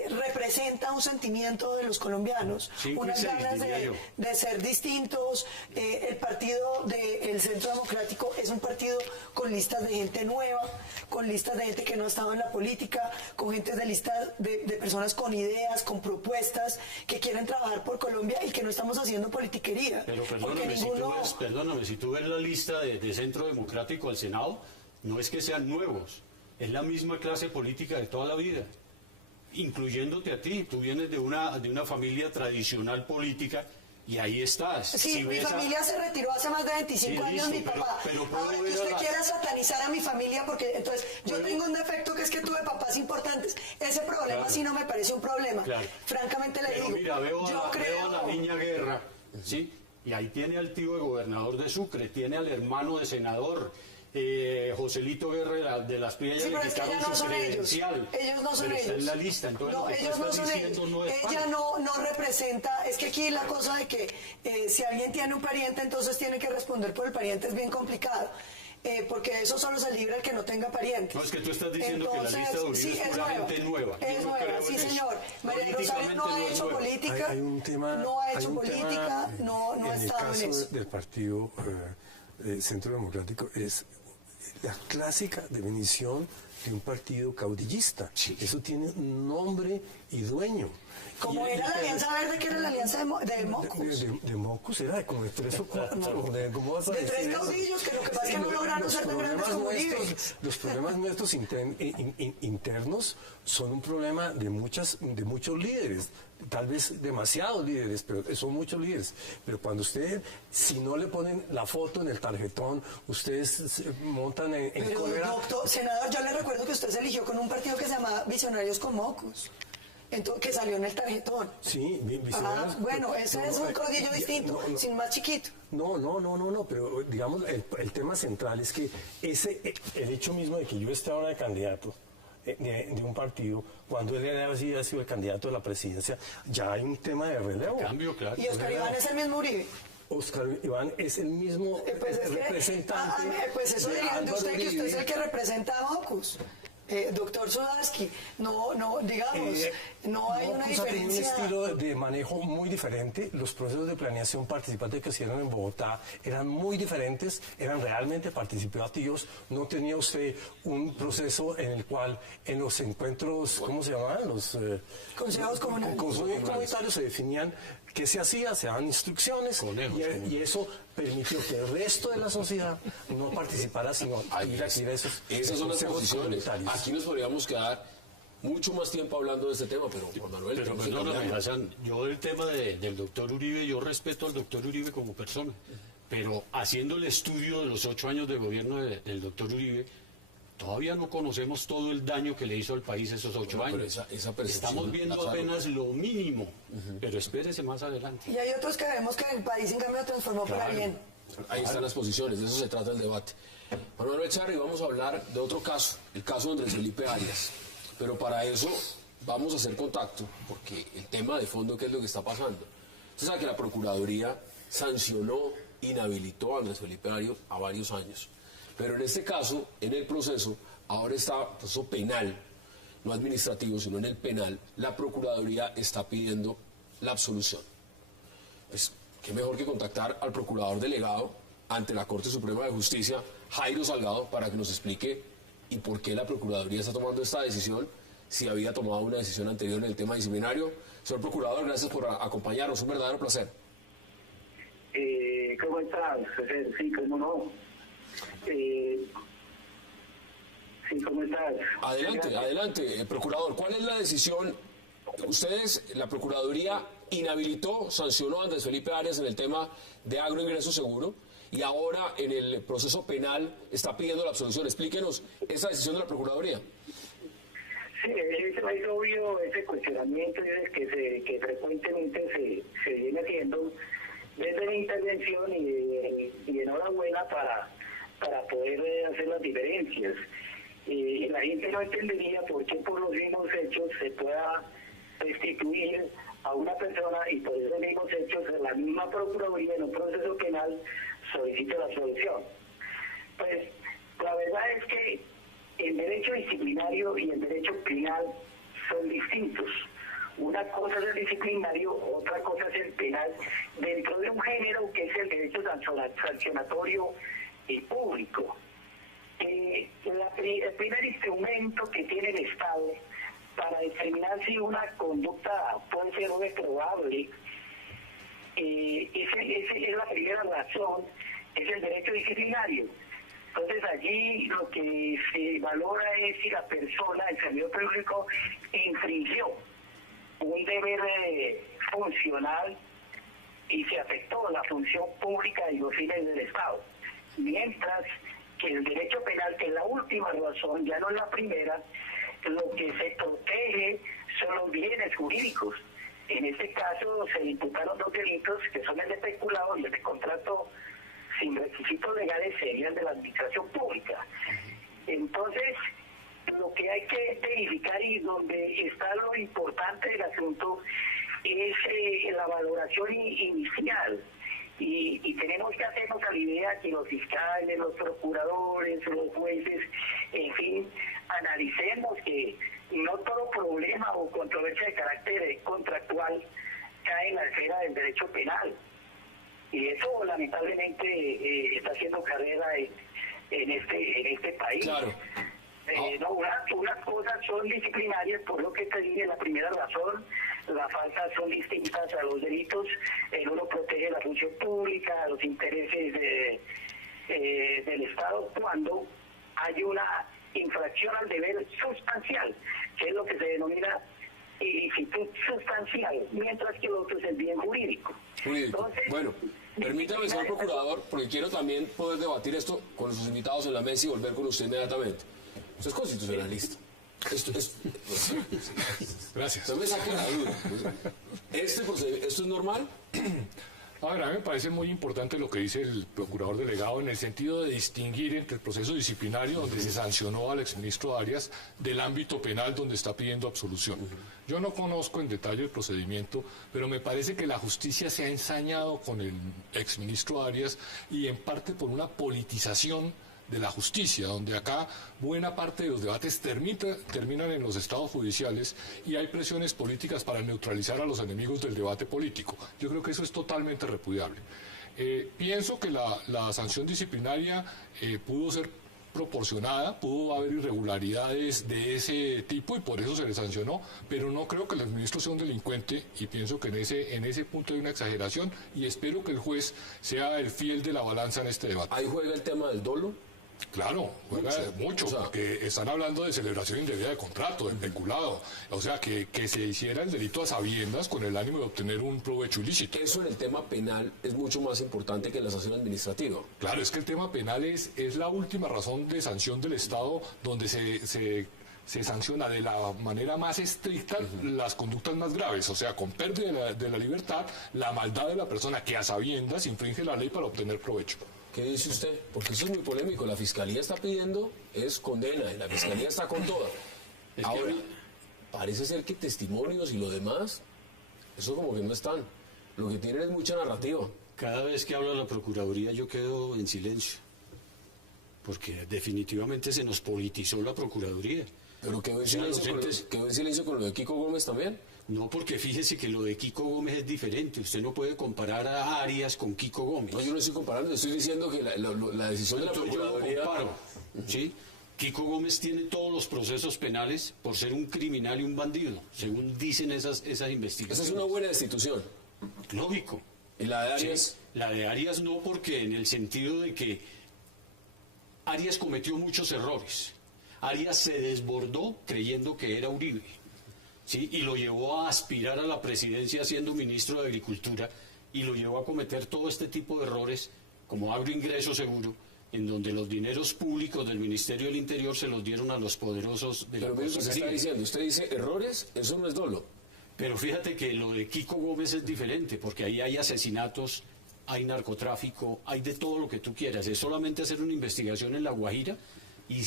representa un sentimiento de los colombianos, unas ganas de ser distintos. El partido del Centro Democrático es un partido con listas de gente nueva, con listas de gente que no ha estado en la política, con gente de listas de personas con ideas, con propuestas, que quieren trabajar por Colombia y que no estamos haciendo politiquería. Pero perdóname, si tú ves la lista de Centro Democrático al Senado, no es que sean nuevos, es la misma clase política de toda la vida, incluyéndote a ti. Tú vienes de una familia tradicional política y ahí estás. Sí, si mi familia se retiró hace más de 25 años, mi papá. Ahora que usted quiera satanizar a mi familia, porque entonces yo tengo un defecto que es que tuve papás importantes. Ese problema sí no me parece un problema. Francamente le digo. Mira, veo a la niña Guerra, ¿sí? Y ahí tiene al tío de gobernador de Sucre, tiene al hermano de senador. Joselito Guerra de las Piedras, sí, le quitaron su credencial. Ellos no son ellos. Está en la lista, entonces no, ellos no son ellos. Ella no representa, es que aquí la cosa de que si alguien tiene un pariente, entonces tiene que responder por el pariente, es bien complicado. Porque eso solo se libra el que no tenga parientes. No, es que tú estás diciendo entonces, que la lista de Uribe es pura gente nueva. Es nueva, sí señor. María Rosario no ha hecho política, hay un tema, no ha hecho política, no ha estado en eso. En el caso del partido Centro Democrático es la clásica definición de un partido caudillista. Sí. Eso tiene un nombre y dueño. Como era la Alianza Verde, que era la Alianza de Mocos. De Mocos era de como de 3 o 4. ¿Cómo vas a De decir 3 eso? caudillos, que lo que pasa es que no lograron ser tan grandes como Uribe. Los problemas nuestros internos son un problema de muchos líderes, tal vez demasiados líderes, pero son muchos líderes. Pero cuando ustedes, si no le ponen la foto en el tarjetón, ustedes se montan en Pero, cólera. doctor, senador, yo le recuerdo que usted se eligió con un partido que se llamaba Visionarios con Mocos, que salió en el tarjetón. Sí, visionarios. Bueno, ese es un caudillo distinto, sin más chiquito. No, pero digamos, el tema central es que el hecho mismo de que yo esté ahora de candidato de un partido, cuando él había sido el candidato de la presidencia, ya hay un tema de relevo. Cambio, claro. Y Oscar Iván es el mismo Uribe. Oscar Iván es el mismo Pues es que, representante. pues eso dirían de Álvaro usted, que usted es Uribe. el que representa a Mocus. Doctor Sudarsky, digamos, no hay una Mocus ha tenido un diferencia. estilo de manejo muy diferente. Los procesos de planeación participativa que se hicieron en Bogotá eran muy diferentes, eran realmente participativos. No tenía usted un proceso en el cual en los encuentros, ¿cómo se llamaban? Los Consejos comunales. comunitarios se definían qué se hacía, se daban instrucciones y eso permitió que el resto de la sociedad no participara, sino ir a esos Esas son las consejos posiciones. comunitarios. Aquí nos podríamos quedar mucho más tiempo hablando de este tema, pero Juan Manuel, Pero tenemos que perdóname, cambiarlo. Hassan, yo del tema del doctor Uribe, yo respeto al doctor Uribe como persona, pero haciendo el estudio de los 8 años de gobierno del doctor Uribe, todavía no conocemos todo el daño que le hizo al país esos 8 Bueno, pero años. esa percepción, Estamos viendo claro, apenas lo mínimo, pero espérese más adelante. Y hay otros que vemos que el país en cambio transformó para Claro. bien. Ahí están las posiciones, de eso se trata el debate. Juan Manuel Charri, vamos a hablar de otro caso, el caso de Andrés Felipe Arias. Pero para eso vamos a hacer contacto, porque el tema de fondo, ¿qué es lo que está pasando? Usted sabe que la Procuraduría sancionó, inhabilitó a Andrés Felipe Arias a varios años. Pero en este caso, en el proceso, ahora está proceso penal, no administrativo, sino en el penal, la Procuraduría está pidiendo la absolución. Pues, qué mejor que contactar al procurador delegado ante la Corte Suprema de Justicia, Jairo Salgado, para que nos explique y por qué la Procuraduría está tomando esta decisión, si había tomado una decisión anterior en el tema disciplinario. Señor Procurador, gracias por acompañarnos, un verdadero placer. ¿Cómo estás? Sí, cómo no. Sí, ¿cómo estás? Adelante, Procurador, ¿cuál es la decisión? Ustedes, la Procuraduría inhabilitó, sancionó a Andrés Felipe Arias en el tema de agroingreso seguro y ahora en el proceso penal está pidiendo la absolución. Explíquenos esa decisión de la Procuraduría. Sí, es obvio ese cuestionamiento que frecuentemente se viene haciendo desde la intervención y enhorabuena para poder hacer las diferencias. La gente no entendería por qué por los mismos hechos se pueda destituir a una persona y por esos mismos hechos la misma Procuraduría en un proceso penal solicita la absolución. Pues la verdad es que el derecho disciplinario y el derecho penal son distintos. Una cosa es el disciplinario, otra cosa es el penal, dentro de un género que es el derecho sancionatorio y público. El primer instrumento que tiene el Estado para determinar si una conducta puede ser reprobable, es la primera razón, es el derecho disciplinario. Entonces allí lo que se valora es si la persona, el servidor público, infringió un deber funcional y se afectó la función pública y los fines del Estado. Mientras que el derecho penal, que es la última razón, ya no es la primera, lo que se protege son los bienes jurídicos. En este caso se imputaron 2 delitos, que son el de peculado y el de contrato sin requisitos legales serían de la administración pública. Entonces, lo que hay que verificar y donde está lo importante del asunto es la valoración inicial. Y tenemos que hacernos a la idea que los fiscales, los procuradores, los jueces, en fin, analicemos que no todo problema o controversia de carácter contractual cae en la esfera del derecho penal. Y eso lamentablemente está haciendo carrera en este país. Claro. No, unas cosas son disciplinarias, por lo que te dije, la primera razón, las faltas son distintas a los delitos, el uno protege la función pública, los intereses del Estado, cuando hay una infracción al deber sustancial, que es lo que se denomina ilicitud sustancial, mientras que el otro es el bien jurídico. Entonces, bueno, permítame, señor procurador, porque quiero también poder debatir esto con sus invitados en la mesa y volver con usted inmediatamente. Usted es constitucionalista. Esto es... Gracias. No me saque la duda. ¿Esto es normal? A ver, a mí me parece muy importante lo que dice el procurador delegado en el sentido de distinguir entre el proceso disciplinario donde se sancionó al exministro Arias del ámbito penal donde está pidiendo absolución. Yo no conozco en detalle el procedimiento, pero me parece que la justicia se ha ensañado con el exministro Arias y en parte por una politización de la justicia, donde acá buena parte de los debates terminan en los estados judiciales y hay presiones políticas para neutralizar a los enemigos del debate político. Yo creo que eso es totalmente repudiable. Pienso que la sanción disciplinaria pudo ser proporcionada, pudo haber irregularidades de ese tipo y por eso se le sancionó, pero no creo que el ministro sea un delincuente y pienso que en ese punto hay una exageración y espero que el juez sea el fiel de la balanza en este debate. ¿Ahí juega el tema del dolo? Claro, juega mucho, o sea, porque están hablando de celebración indebida de contrato, de peculado, o sea, que se hiciera el delito a sabiendas con el ánimo de obtener un provecho ilícito. Eso en el tema penal es mucho más importante que en la sanción administrativa. Claro, es que el tema penal es la última razón de sanción del Estado donde se sanciona de la manera más estricta las conductas más graves, o sea, con pérdida de la libertad, la maldad de la persona que a sabiendas infringe la ley para obtener provecho. ¿Qué dice usted? Porque eso es muy polémico. La Fiscalía está pidiendo es condena y la Fiscalía está con toda. Ahora, parece ser que testimonios y lo demás, eso como que no están. Lo que tienen es mucha narrativa. Cada vez que habla la Procuraduría yo quedo en silencio, porque definitivamente se nos politizó la Procuraduría. ¿Pero quedó en silencio con lo de Kiko Gómez también? No, porque fíjese que lo de Kiko Gómez es diferente. Usted no puede comparar a Arias con Kiko Gómez. No, yo no estoy comparando, estoy diciendo que la decisión de la Procuraduría... Yo lo comparo, ¿sí? Kiko Gómez tiene todos los procesos penales por ser un criminal y un bandido, según dicen esas investigaciones. Esa es una buena destitución. Lógico. ¿Y la de Arias? Sí, la de Arias no, porque en el sentido de que Arias cometió muchos errores. Arias se desbordó creyendo que era Uribe, ¿sí? Y lo llevó a aspirar a la presidencia siendo ministro de Agricultura y lo llevó a cometer todo este tipo de errores como agroingreso seguro, en donde los dineros públicos del Ministerio del Interior se los dieron a los poderosos de la Pero costa usted está diciendo, usted dice errores, eso no es dolo. Pero fíjate que lo de Kiko Gómez es diferente, porque ahí hay asesinatos, hay narcotráfico, hay de todo lo que tú quieras. Es solamente hacer una investigación en La Guajira y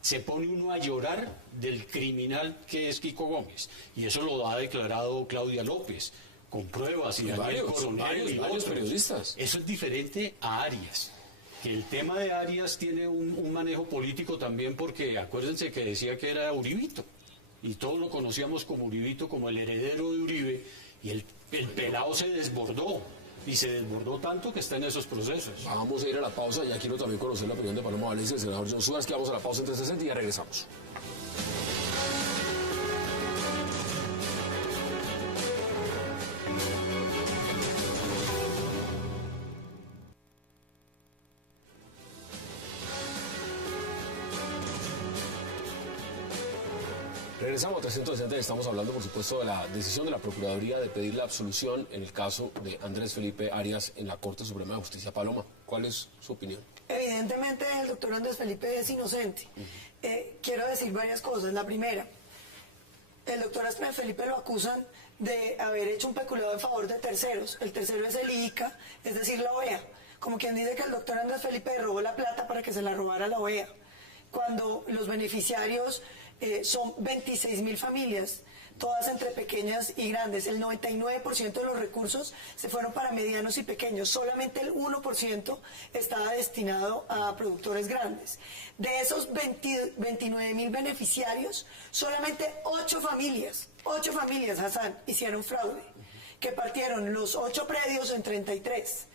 se pone uno a llorar del criminal que es Kiko Gómez. Y eso lo ha declarado Claudia López, con pruebas, y varios otros periodistas. Eso es diferente a Arias. Que el tema de Arias tiene un manejo político también, porque acuérdense que decía que era Uribito. Y todos lo conocíamos como Uribito, como el heredero de Uribe. Y el pelado se desbordó. Y se desbordó tanto que está en esos procesos. Vamos a ir a la pausa. Ya quiero también conocer la opinión de Paloma Valencia y el senador John Suárez, que vamos a la pausa en 360 y ya regresamos. Regresamos a 360 y estamos hablando, por supuesto, de la decisión de la Procuraduría de pedir la absolución en el caso de Andrés Felipe Arias en la Corte Suprema de Justicia. Paloma, ¿cuál es su opinión? Evidentemente el doctor Andrés Felipe es inocente. Quiero decir varias cosas. La primera, el doctor Andrés Felipe lo acusan de haber hecho un peculado en favor de terceros. El tercero es el IICA, es decir, la OEA. Como quien dice que el doctor Andrés Felipe robó la plata para que se la robara la OEA. Cuando los beneficiarios son 26.000 familias, todas entre pequeñas y grandes. El 99% de los recursos se fueron para medianos y pequeños. Solamente el 1% estaba destinado a productores grandes. De esos 29.000 beneficiarios, solamente 8 familias, Hassan, hicieron fraude, que partieron los 8 predios en 33,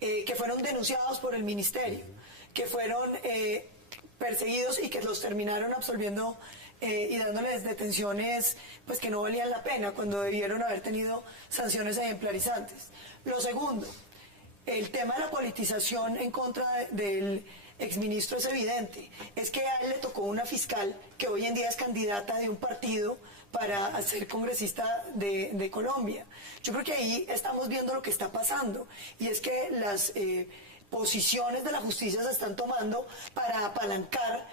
que fueron denunciados por el ministerio, que fueron perseguidos y que los terminaron absolviendo y dándoles detenciones pues que no valían la pena cuando debieron haber tenido sanciones ejemplarizantes. Lo segundo, el tema de la politización en contra del exministro es evidente. Es que a él le tocó una fiscal que hoy en día es candidata de un partido para ser congresista de Colombia. Yo creo que ahí estamos viendo lo que está pasando, y es que las posiciones de la justicia se están tomando para apalancar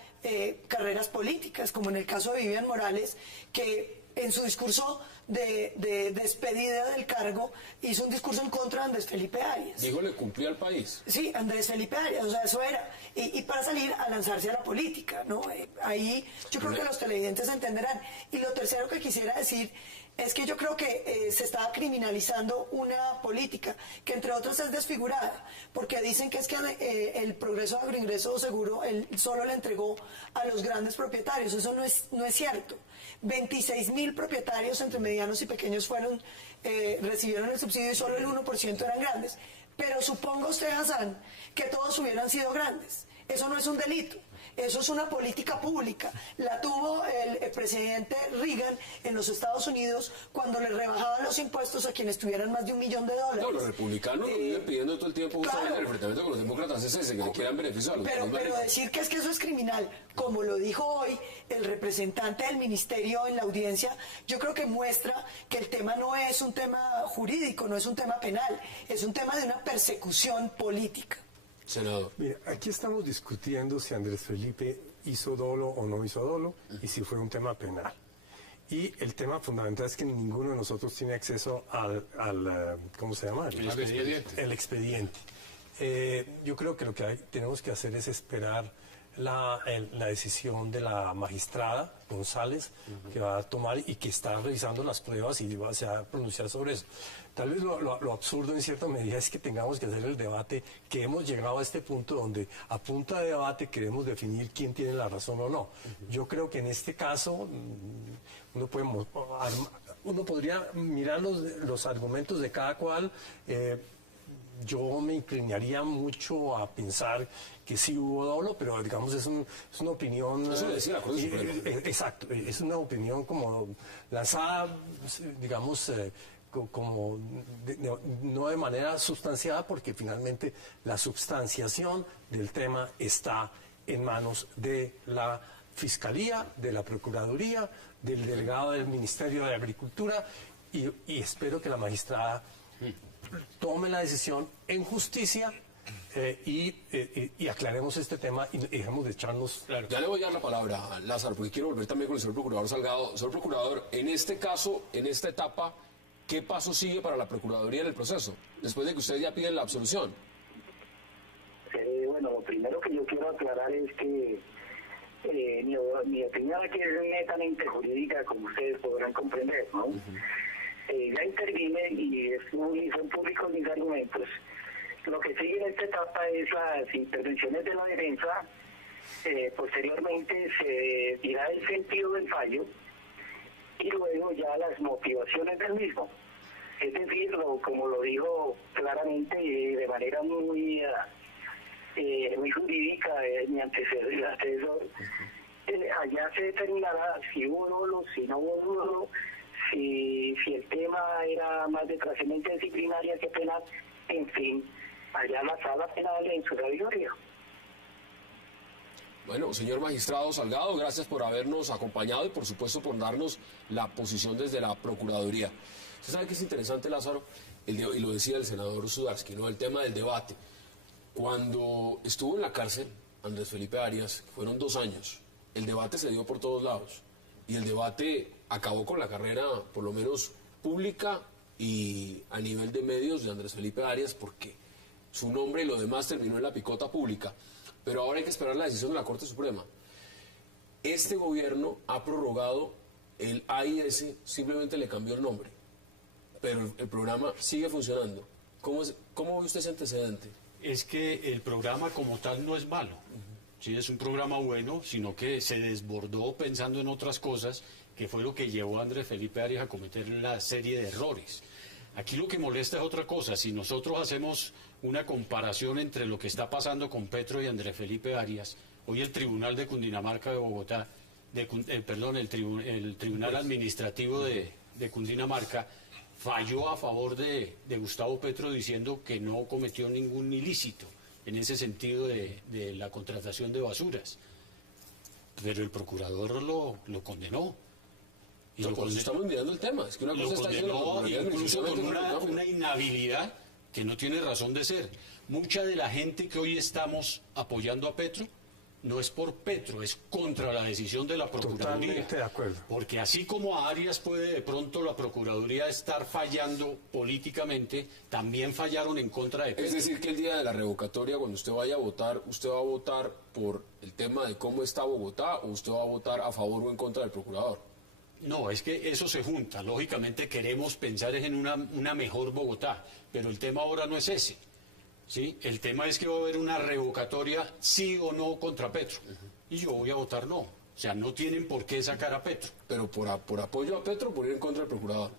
carreras políticas, como en el caso de Vivian Morales, que en su discurso de despedida del cargo hizo un discurso en contra de Andrés Felipe Arias. Dijo, le cumplía al país. Sí, Andrés Felipe Arias, o sea, eso era. Y para salir a lanzarse a la política, ¿no? Ahí yo creo que los televidentes entenderán. Y lo tercero que quisiera decir es que yo creo que se está criminalizando una política que entre otras es desfigurada, porque dicen que es que el Progreso de Agroingreso Seguro solo le entregó a los grandes propietarios. Eso no es cierto. 26.000 propietarios entre medianos y pequeños recibieron el subsidio y solo el 1% eran grandes. Pero suponga usted, Hassan, que todos hubieran sido grandes. Eso no es un delito. Eso es una política pública. La tuvo el presidente Reagan en los Estados Unidos cuando le rebajaban los impuestos a quienes tuvieran más de $1 millón. No, los republicanos lo viven pidiendo todo el tiempo, justamente el enfrentamiento con los demócratas es ese, que le quieran beneficio a los pero decir que eso es criminal, como lo dijo hoy el representante del ministerio en la audiencia, yo creo que muestra que el tema no es un tema jurídico, no es un tema penal, es un tema de una persecución política. Senador. Mira, aquí estamos discutiendo si Andrés Felipe hizo dolo o no hizo dolo y si fue un tema penal. Y el tema fundamental es que ninguno de nosotros tiene acceso al ¿cómo se llama? El expediente. El expediente. Yo creo que lo que tenemos que hacer es esperar la decisión de la magistrada González, que va a tomar y que está revisando las pruebas y se va a pronunciar sobre eso. Tal vez lo absurdo en cierta medida es que tengamos que hacer el debate, que hemos llegado a este punto donde a punta de debate queremos definir quién tiene la razón o no. Yo creo que en este caso uno podría mirar los argumentos de cada cual. Yo me inclinaría mucho a pensar que sí hubo dolo, pero digamos es una opinión... Eso lo decía la Corte Suprema. Exacto, es una opinión como lanzada, digamos, no de manera sustanciada, porque finalmente la substanciación del tema está en manos de la Fiscalía, de la Procuraduría, del delegado del Ministerio de Agricultura, y espero que la magistrada tome la decisión en justicia y aclaremos este tema y dejemos de echarnos... Claro. Ya le voy a dar la palabra a Lázaro, porque quiero volver también con el señor Procurador Salgado. Señor Procurador, en este caso, en esta etapa, ¿qué paso sigue para la Procuraduría en el proceso, después de que ustedes ya piden la absolución? Bueno, lo primero que yo quiero aclarar es que mi opinión aquí es netamente jurídica, como ustedes podrán comprender, ¿no? Ya intervine y son públicos mis argumentos. Lo que sigue en esta etapa es las intervenciones de la defensa. Posteriormente se dirá el sentido del fallo y luego ya las motivaciones del mismo. Es decir, como lo dijo claramente y de manera muy jurídica, mi antecesor, allá se determinará si hubo dolo, si no hubo dolo, si el tema era más de trascendencia disciplinaria que penal, en fin, allá la sala penal en su sabiduría. Bueno, señor magistrado Salgado, gracias por habernos acompañado y por supuesto por darnos la posición desde la Procuraduría. Usted sabe que es interesante, Lázaro, y lo decía el senador Sudarsky, ¿no? El tema del debate. Cuando estuvo en la cárcel Andrés Felipe Arias, fueron 2 años, el debate se dio por todos lados y el debate acabó con la carrera, por lo menos pública y a nivel de medios, de Andrés Felipe Arias, porque su nombre y lo demás terminó en la picota pública. Pero ahora hay que esperar la decisión de la Corte Suprema. Este gobierno ha prorrogado el AIS, simplemente le cambió el nombre, pero el programa sigue funcionando. ¿Cómo ve usted ese antecedente? Es que el programa como tal no es malo. Sí, es un programa bueno, sino que se desbordó pensando en otras cosas, que fue lo que llevó a Andrés Felipe Arias a cometer la serie de errores. Aquí lo que molesta es otra cosa. Si nosotros hacemos una comparación entre lo que está pasando con Petro y Andrés Felipe Arias, Hoy el Tribunal de Cundinamarca de Bogotá, el Tribunal Administrativo de Cundinamarca falló a favor de Gustavo Petro diciendo que no cometió ningún ilícito en ese sentido de la contratación de basuras. Pero el procurador lo condenó. Y por eso estamos mirando el tema. Es que una cosa está condenó incluso con una inhabilidad que no tiene razón de ser. Mucha de la gente que hoy estamos apoyando a Petro no es por Petro, es contra la decisión de la Procuraduría. Totalmente de acuerdo. Porque así como a Arias puede de pronto la Procuraduría estar fallando políticamente, también fallaron en contra de Petro. Es decir, que el día de la revocatoria, cuando usted vaya a votar, ¿usted va a votar por el tema de cómo está Bogotá o usted va a votar a favor o en contra del procurador? No, es que eso se junta. Lógicamente queremos pensar en una mejor Bogotá, pero el tema ahora no es ese. ¿Sí? El tema es que va a haber una revocatoria sí o no contra Petro. Y yo voy a votar no. O sea, no tienen por qué sacar a Petro. Pero por apoyo a Petro o por ir en contra del procurador.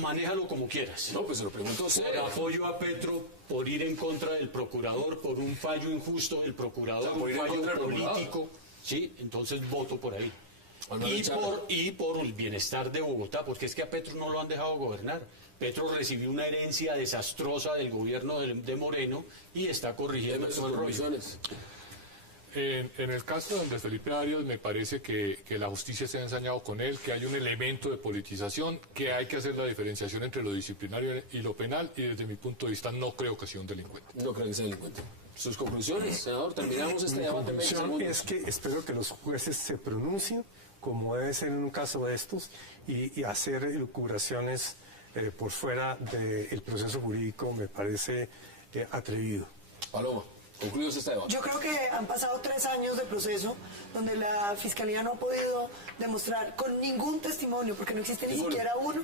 Manéjalo como quieras. No, pues se lo pregunto a usted. Por apoyo a Petro, por ir en contra del procurador, por un fallo injusto del procurador, por ir en contra del político. Sí, entonces voto por ahí. Y por el bienestar de Bogotá, porque es que a Petro no lo han dejado gobernar. Petro recibió una herencia desastrosa del gobierno de Moreno y está corrigiendo sus provisiones. En el caso de Andrés Felipe Arias, me parece que la justicia se ha ensañado con él, que hay un elemento de politización, que hay que hacer la diferenciación entre lo disciplinario y lo penal, y desde mi punto de vista no creo que sea un delincuente. No creo que sea delincuente. ¿Sus conclusiones, senador? Terminamos este debate. Mi conclusión es que espero que los jueces se pronuncien, como debe ser en un caso de estos, y hacer elucubraciones por fuera del proceso jurídico me parece atrevido. Paloma, concluimos este debate. Yo creo que han pasado 3 años de proceso donde la Fiscalía no ha podido demostrar con ningún testimonio, porque no existe ni siquiera uno,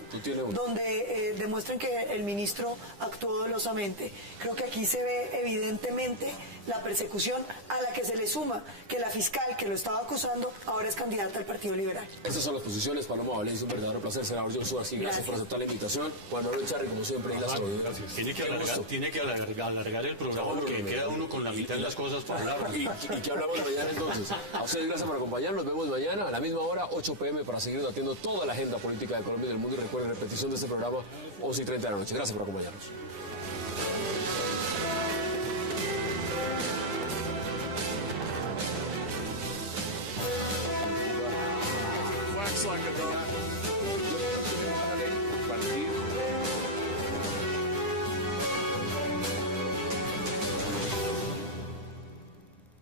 donde demuestren que el ministro actuó dolosamente. Creo que aquí se ve evidentemente la persecución a la que se le suma que la fiscal que lo estaba acusando ahora es candidata al Partido Liberal. Estas son las posiciones. Paloma Valencia, un verdadero placer. Senador John Suárez, gracias por aceptar la invitación. Juan Manuel Charri, como siempre, y las gracias. Tiene que alargar el programa porque queda uno con la mitad de las cosas para hablar. ¿Y qué hablamos mañana entonces? A ustedes gracias por acompañarnos. Nos vemos mañana a la misma hora, 8 p.m. para seguir debatiendo toda la agenda política de Colombia y del mundo. Y recuerden, repetición de este programa, 11:30 de la noche. Gracias por acompañarnos.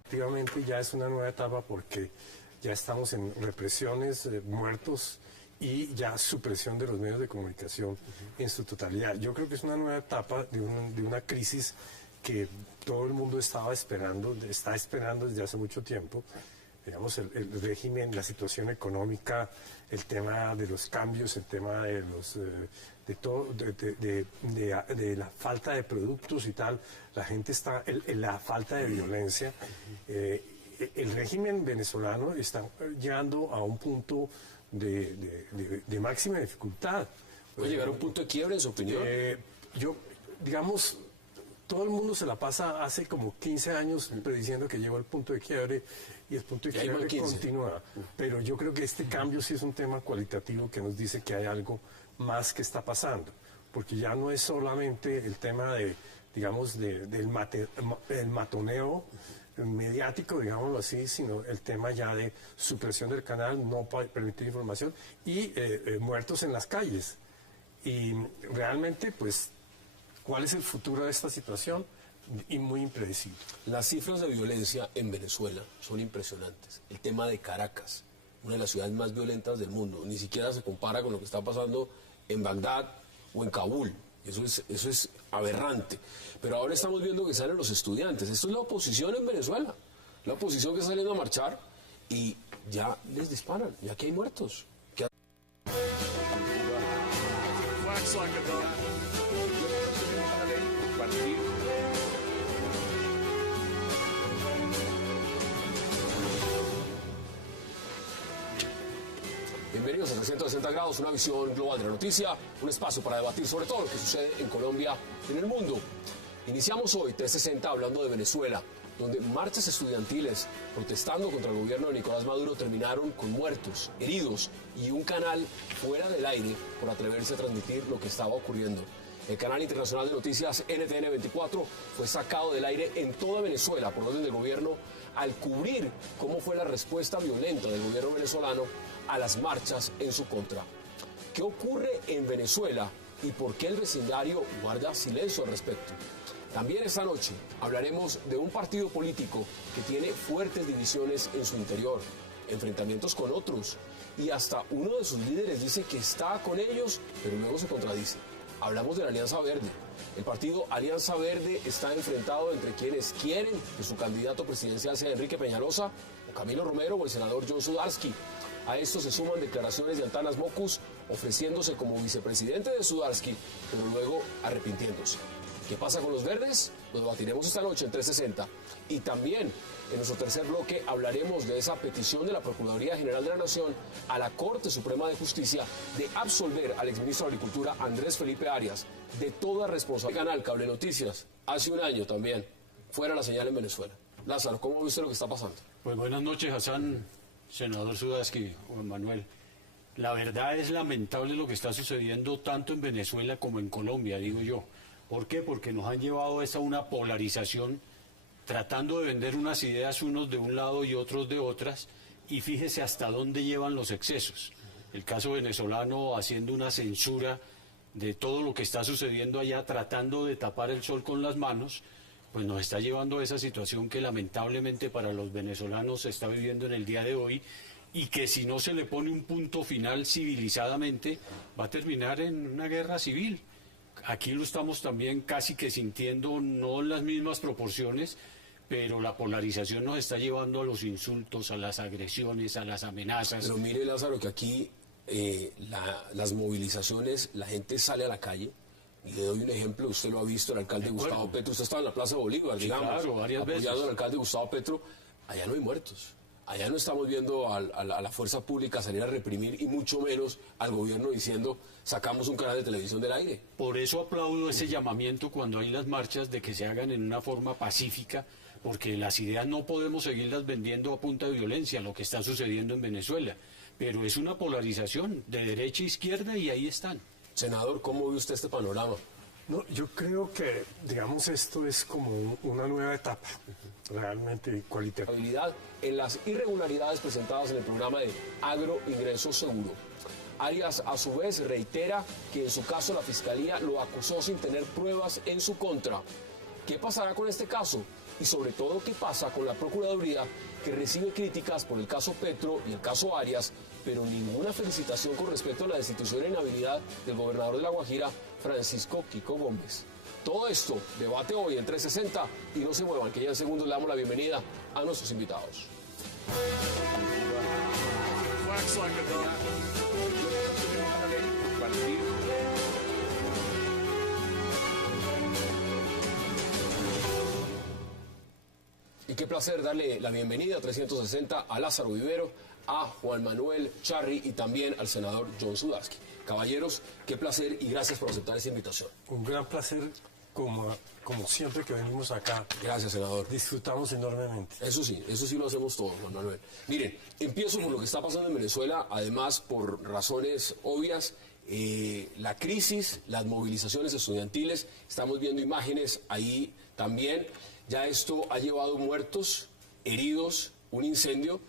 Efectivamente ya es una nueva etapa porque ya estamos en represiones, muertos y ya supresión de los medios de comunicación en su totalidad. Yo creo que es una nueva etapa de una crisis que todo el mundo está esperando desde hace mucho tiempo. Digamos, el régimen, la situación económica, el tema de los cambios, el tema de los de la falta de productos y tal, la gente está, la falta de violencia. El régimen venezolano está llegando a un punto de máxima dificultad. ¿Puede llegar a un punto de quiebre, en su opinión? Digamos, todo el mundo se la pasa hace como 15 años prediciendo que llegó al punto de quiebre y el punto de quiebre continúa. Pero yo creo que este cambio sí es un tema cualitativo que nos dice que hay algo más que está pasando. Porque ya no es solamente el tema del matoneo mediático, digámoslo así, sino el tema ya de supresión del canal, no permitir información y muertos en las calles. Y realmente, pues, ¿cuál es el futuro de esta situación? Y muy impredecible. Las cifras de violencia en Venezuela son impresionantes. El tema de Caracas, una de las ciudades más violentas del mundo, ni siquiera se compara con lo que está pasando en Bagdad o en Kabul. Eso es aberrante. Pero ahora estamos viendo que salen los estudiantes. Esto es la oposición en Venezuela. La oposición que está saliendo a marchar y ya les disparan, ya que hay muertos. Bienvenidos a 360 grados, una visión global de la noticia, un espacio para debatir sobre todo lo que sucede en Colombia y en el mundo. Iniciamos hoy 360 hablando de Venezuela, donde marchas estudiantiles protestando contra el gobierno de Nicolás Maduro terminaron con muertos, heridos y un canal fuera del aire por atreverse a transmitir lo que estaba ocurriendo. El canal internacional de noticias NTN 24 fue sacado del aire en toda Venezuela por orden del gobierno al cubrir cómo fue la respuesta violenta del gobierno venezolano a las marchas en su contra. ¿Qué ocurre en Venezuela y por qué el vecindario guarda silencio al respecto? También esta noche hablaremos de un partido político que tiene fuertes divisiones en su interior, enfrentamientos con otros, y hasta uno de sus líderes dice que está con ellos, pero luego se contradice. Hablamos de la Alianza Verde. El partido Alianza Verde está enfrentado entre quienes quieren que su candidato presidencial sea Enrique Peñalosa, o Camilo Romero, o el senador John Sudarsky. A esto se suman declaraciones de Antanas Mockus ofreciéndose como vicepresidente de Sudarsky, pero luego arrepintiéndose. ¿Qué pasa con los verdes? Lo debatiremos esta noche en 360. Y también, en nuestro tercer bloque, hablaremos de esa petición de la Procuraduría General de la Nación a la Corte Suprema de Justicia de absolver al exministro de Agricultura Andrés Felipe Arias de toda responsabilidad. Canal Cable Noticias, hace un año también, fuera la señal en Venezuela. Lázaro, ¿cómo viste lo que está pasando? Pues buenas noches, Hassan, senador Sudarsky, Juan Manuel. La verdad es lamentable lo que está sucediendo tanto en Venezuela como en Colombia, digo yo. ¿Por qué? Porque nos han llevado a una polarización, tratando de vender unas ideas unos de un lado y otros de otras, y fíjese hasta dónde llevan los excesos. El caso venezolano haciendo una censura de todo lo que está sucediendo allá, tratando de tapar el sol con las manos, pues nos está llevando a esa situación que lamentablemente para los venezolanos se está viviendo en el día de hoy, y que si no se le pone un punto final civilizadamente, va a terminar en una guerra civil. Aquí lo estamos también casi que sintiendo, no en las mismas proporciones, pero la polarización nos está llevando a los insultos, a las agresiones, a las amenazas. Pero mire, Lázaro, que aquí las movilizaciones, la gente sale a la calle, y le doy un ejemplo, usted lo ha visto, el alcalde Gustavo Petro, usted estaba en la Plaza de Bolívar, sí, digamos, claro, varias veces, apoyando al alcalde Gustavo Petro. Allá no hay muertos. Allá no estamos viendo a la fuerza pública salir a reprimir, y mucho menos al gobierno diciendo sacamos un canal de televisión del aire. Por eso aplaudo ese llamamiento cuando hay las marchas de que se hagan en una forma pacífica, porque las ideas no podemos seguirlas vendiendo a punta de violencia, lo que está sucediendo en Venezuela. Pero es una polarización de derecha e izquierda y ahí están. Senador, ¿cómo ve usted este panorama? No, yo creo que, digamos, esto es como una nueva etapa, realmente cualitativa. En las irregularidades presentadas en el programa de Agroingreso Seguro. Arias, a su vez, reitera que en su caso la Fiscalía lo acusó sin tener pruebas en su contra. ¿Qué pasará con este caso? Y sobre todo, ¿qué pasa con la Procuraduría, que recibe críticas por el caso Petro y el caso Arias, pero ninguna felicitación con respecto a la destitución e inhabilidad del gobernador de La Guajira, Francisco Quico Gómez? Todo esto, debate hoy en 360, y no se muevan, que ya en segundos le damos la bienvenida a nuestros invitados. Y qué placer darle la bienvenida a 360 a Lázaro Vivero, a Juan Manuel Charri y también al senador John Sudarsky. Caballeros, qué placer y gracias por aceptar esta invitación. Un gran placer, como siempre que venimos acá. Gracias, senador. Disfrutamos enormemente. Eso sí lo hacemos todos, Juan Manuel. Miren, empiezo por lo que está pasando en Venezuela, además por razones obvias. La crisis, las movilizaciones estudiantiles, estamos viendo imágenes ahí también. Ya esto ha llevado muertos, heridos, un incendio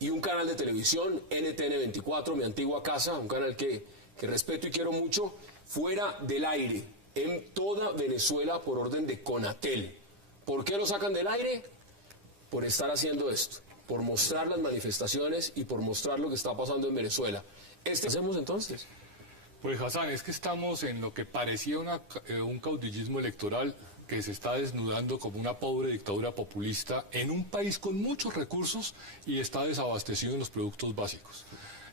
y un canal de televisión, NTN 24, mi antigua casa, un canal que respeto y quiero mucho, fuera del aire en toda Venezuela por orden de Conatel. ¿Por qué lo sacan del aire? Por estar haciendo esto, por mostrar las manifestaciones y por mostrar lo que está pasando en Venezuela. ¿Qué hacemos entonces? Pues Hassan, es que estamos en lo que parecía un caudillismo electoral que se está desnudando como una pobre dictadura populista en un país con muchos recursos y está desabastecido en los productos básicos.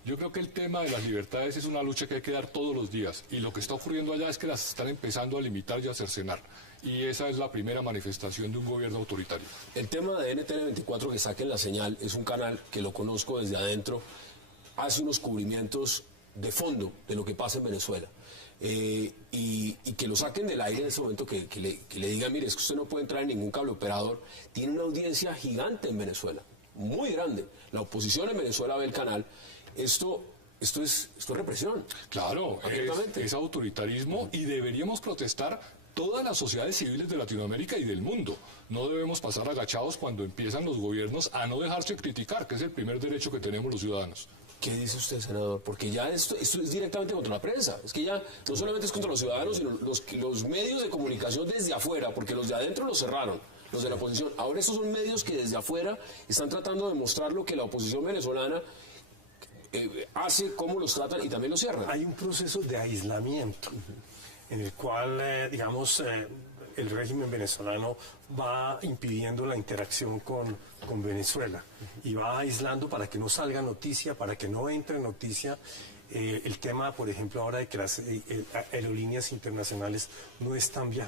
Yo creo que el tema de las libertades es una lucha que hay que dar todos los días, y lo que está ocurriendo allá es que las están empezando a limitar y a cercenar, y esa es la primera manifestación de un gobierno autoritario. El tema de NTN 24, que saquen la señal, es un canal que lo conozco desde adentro, hace unos cubrimientos de fondo de lo que pasa en Venezuela. y que lo saquen del aire en ese momento, que le digan, mire, es que usted no puede entrar en ningún cable operador. Tiene una audiencia gigante en Venezuela, muy grande. La oposición en Venezuela ve el canal. Esto es represión. Claro, es autoritarismo y deberíamos protestar todas las sociedades civiles de Latinoamérica y del mundo. No debemos pasar agachados cuando empiezan los gobiernos a no dejarse criticar, que es el primer derecho que tenemos los ciudadanos. ¿Qué dice usted, senador? Porque ya esto es directamente contra la prensa. Es que ya no solamente es contra los ciudadanos, sino los medios de comunicación desde afuera, porque los de adentro los cerraron, los de la oposición. Ahora estos son medios que desde afuera están tratando de mostrar lo que la oposición venezolana hace, cómo los tratan y también los cierran. Hay un proceso de aislamiento en el cual, el régimen venezolano va impidiendo la interacción con Venezuela y va aislando para que no salga noticia, para que no entre noticia. El tema, por ejemplo, ahora de que las aerolíneas internacionales no están viajando.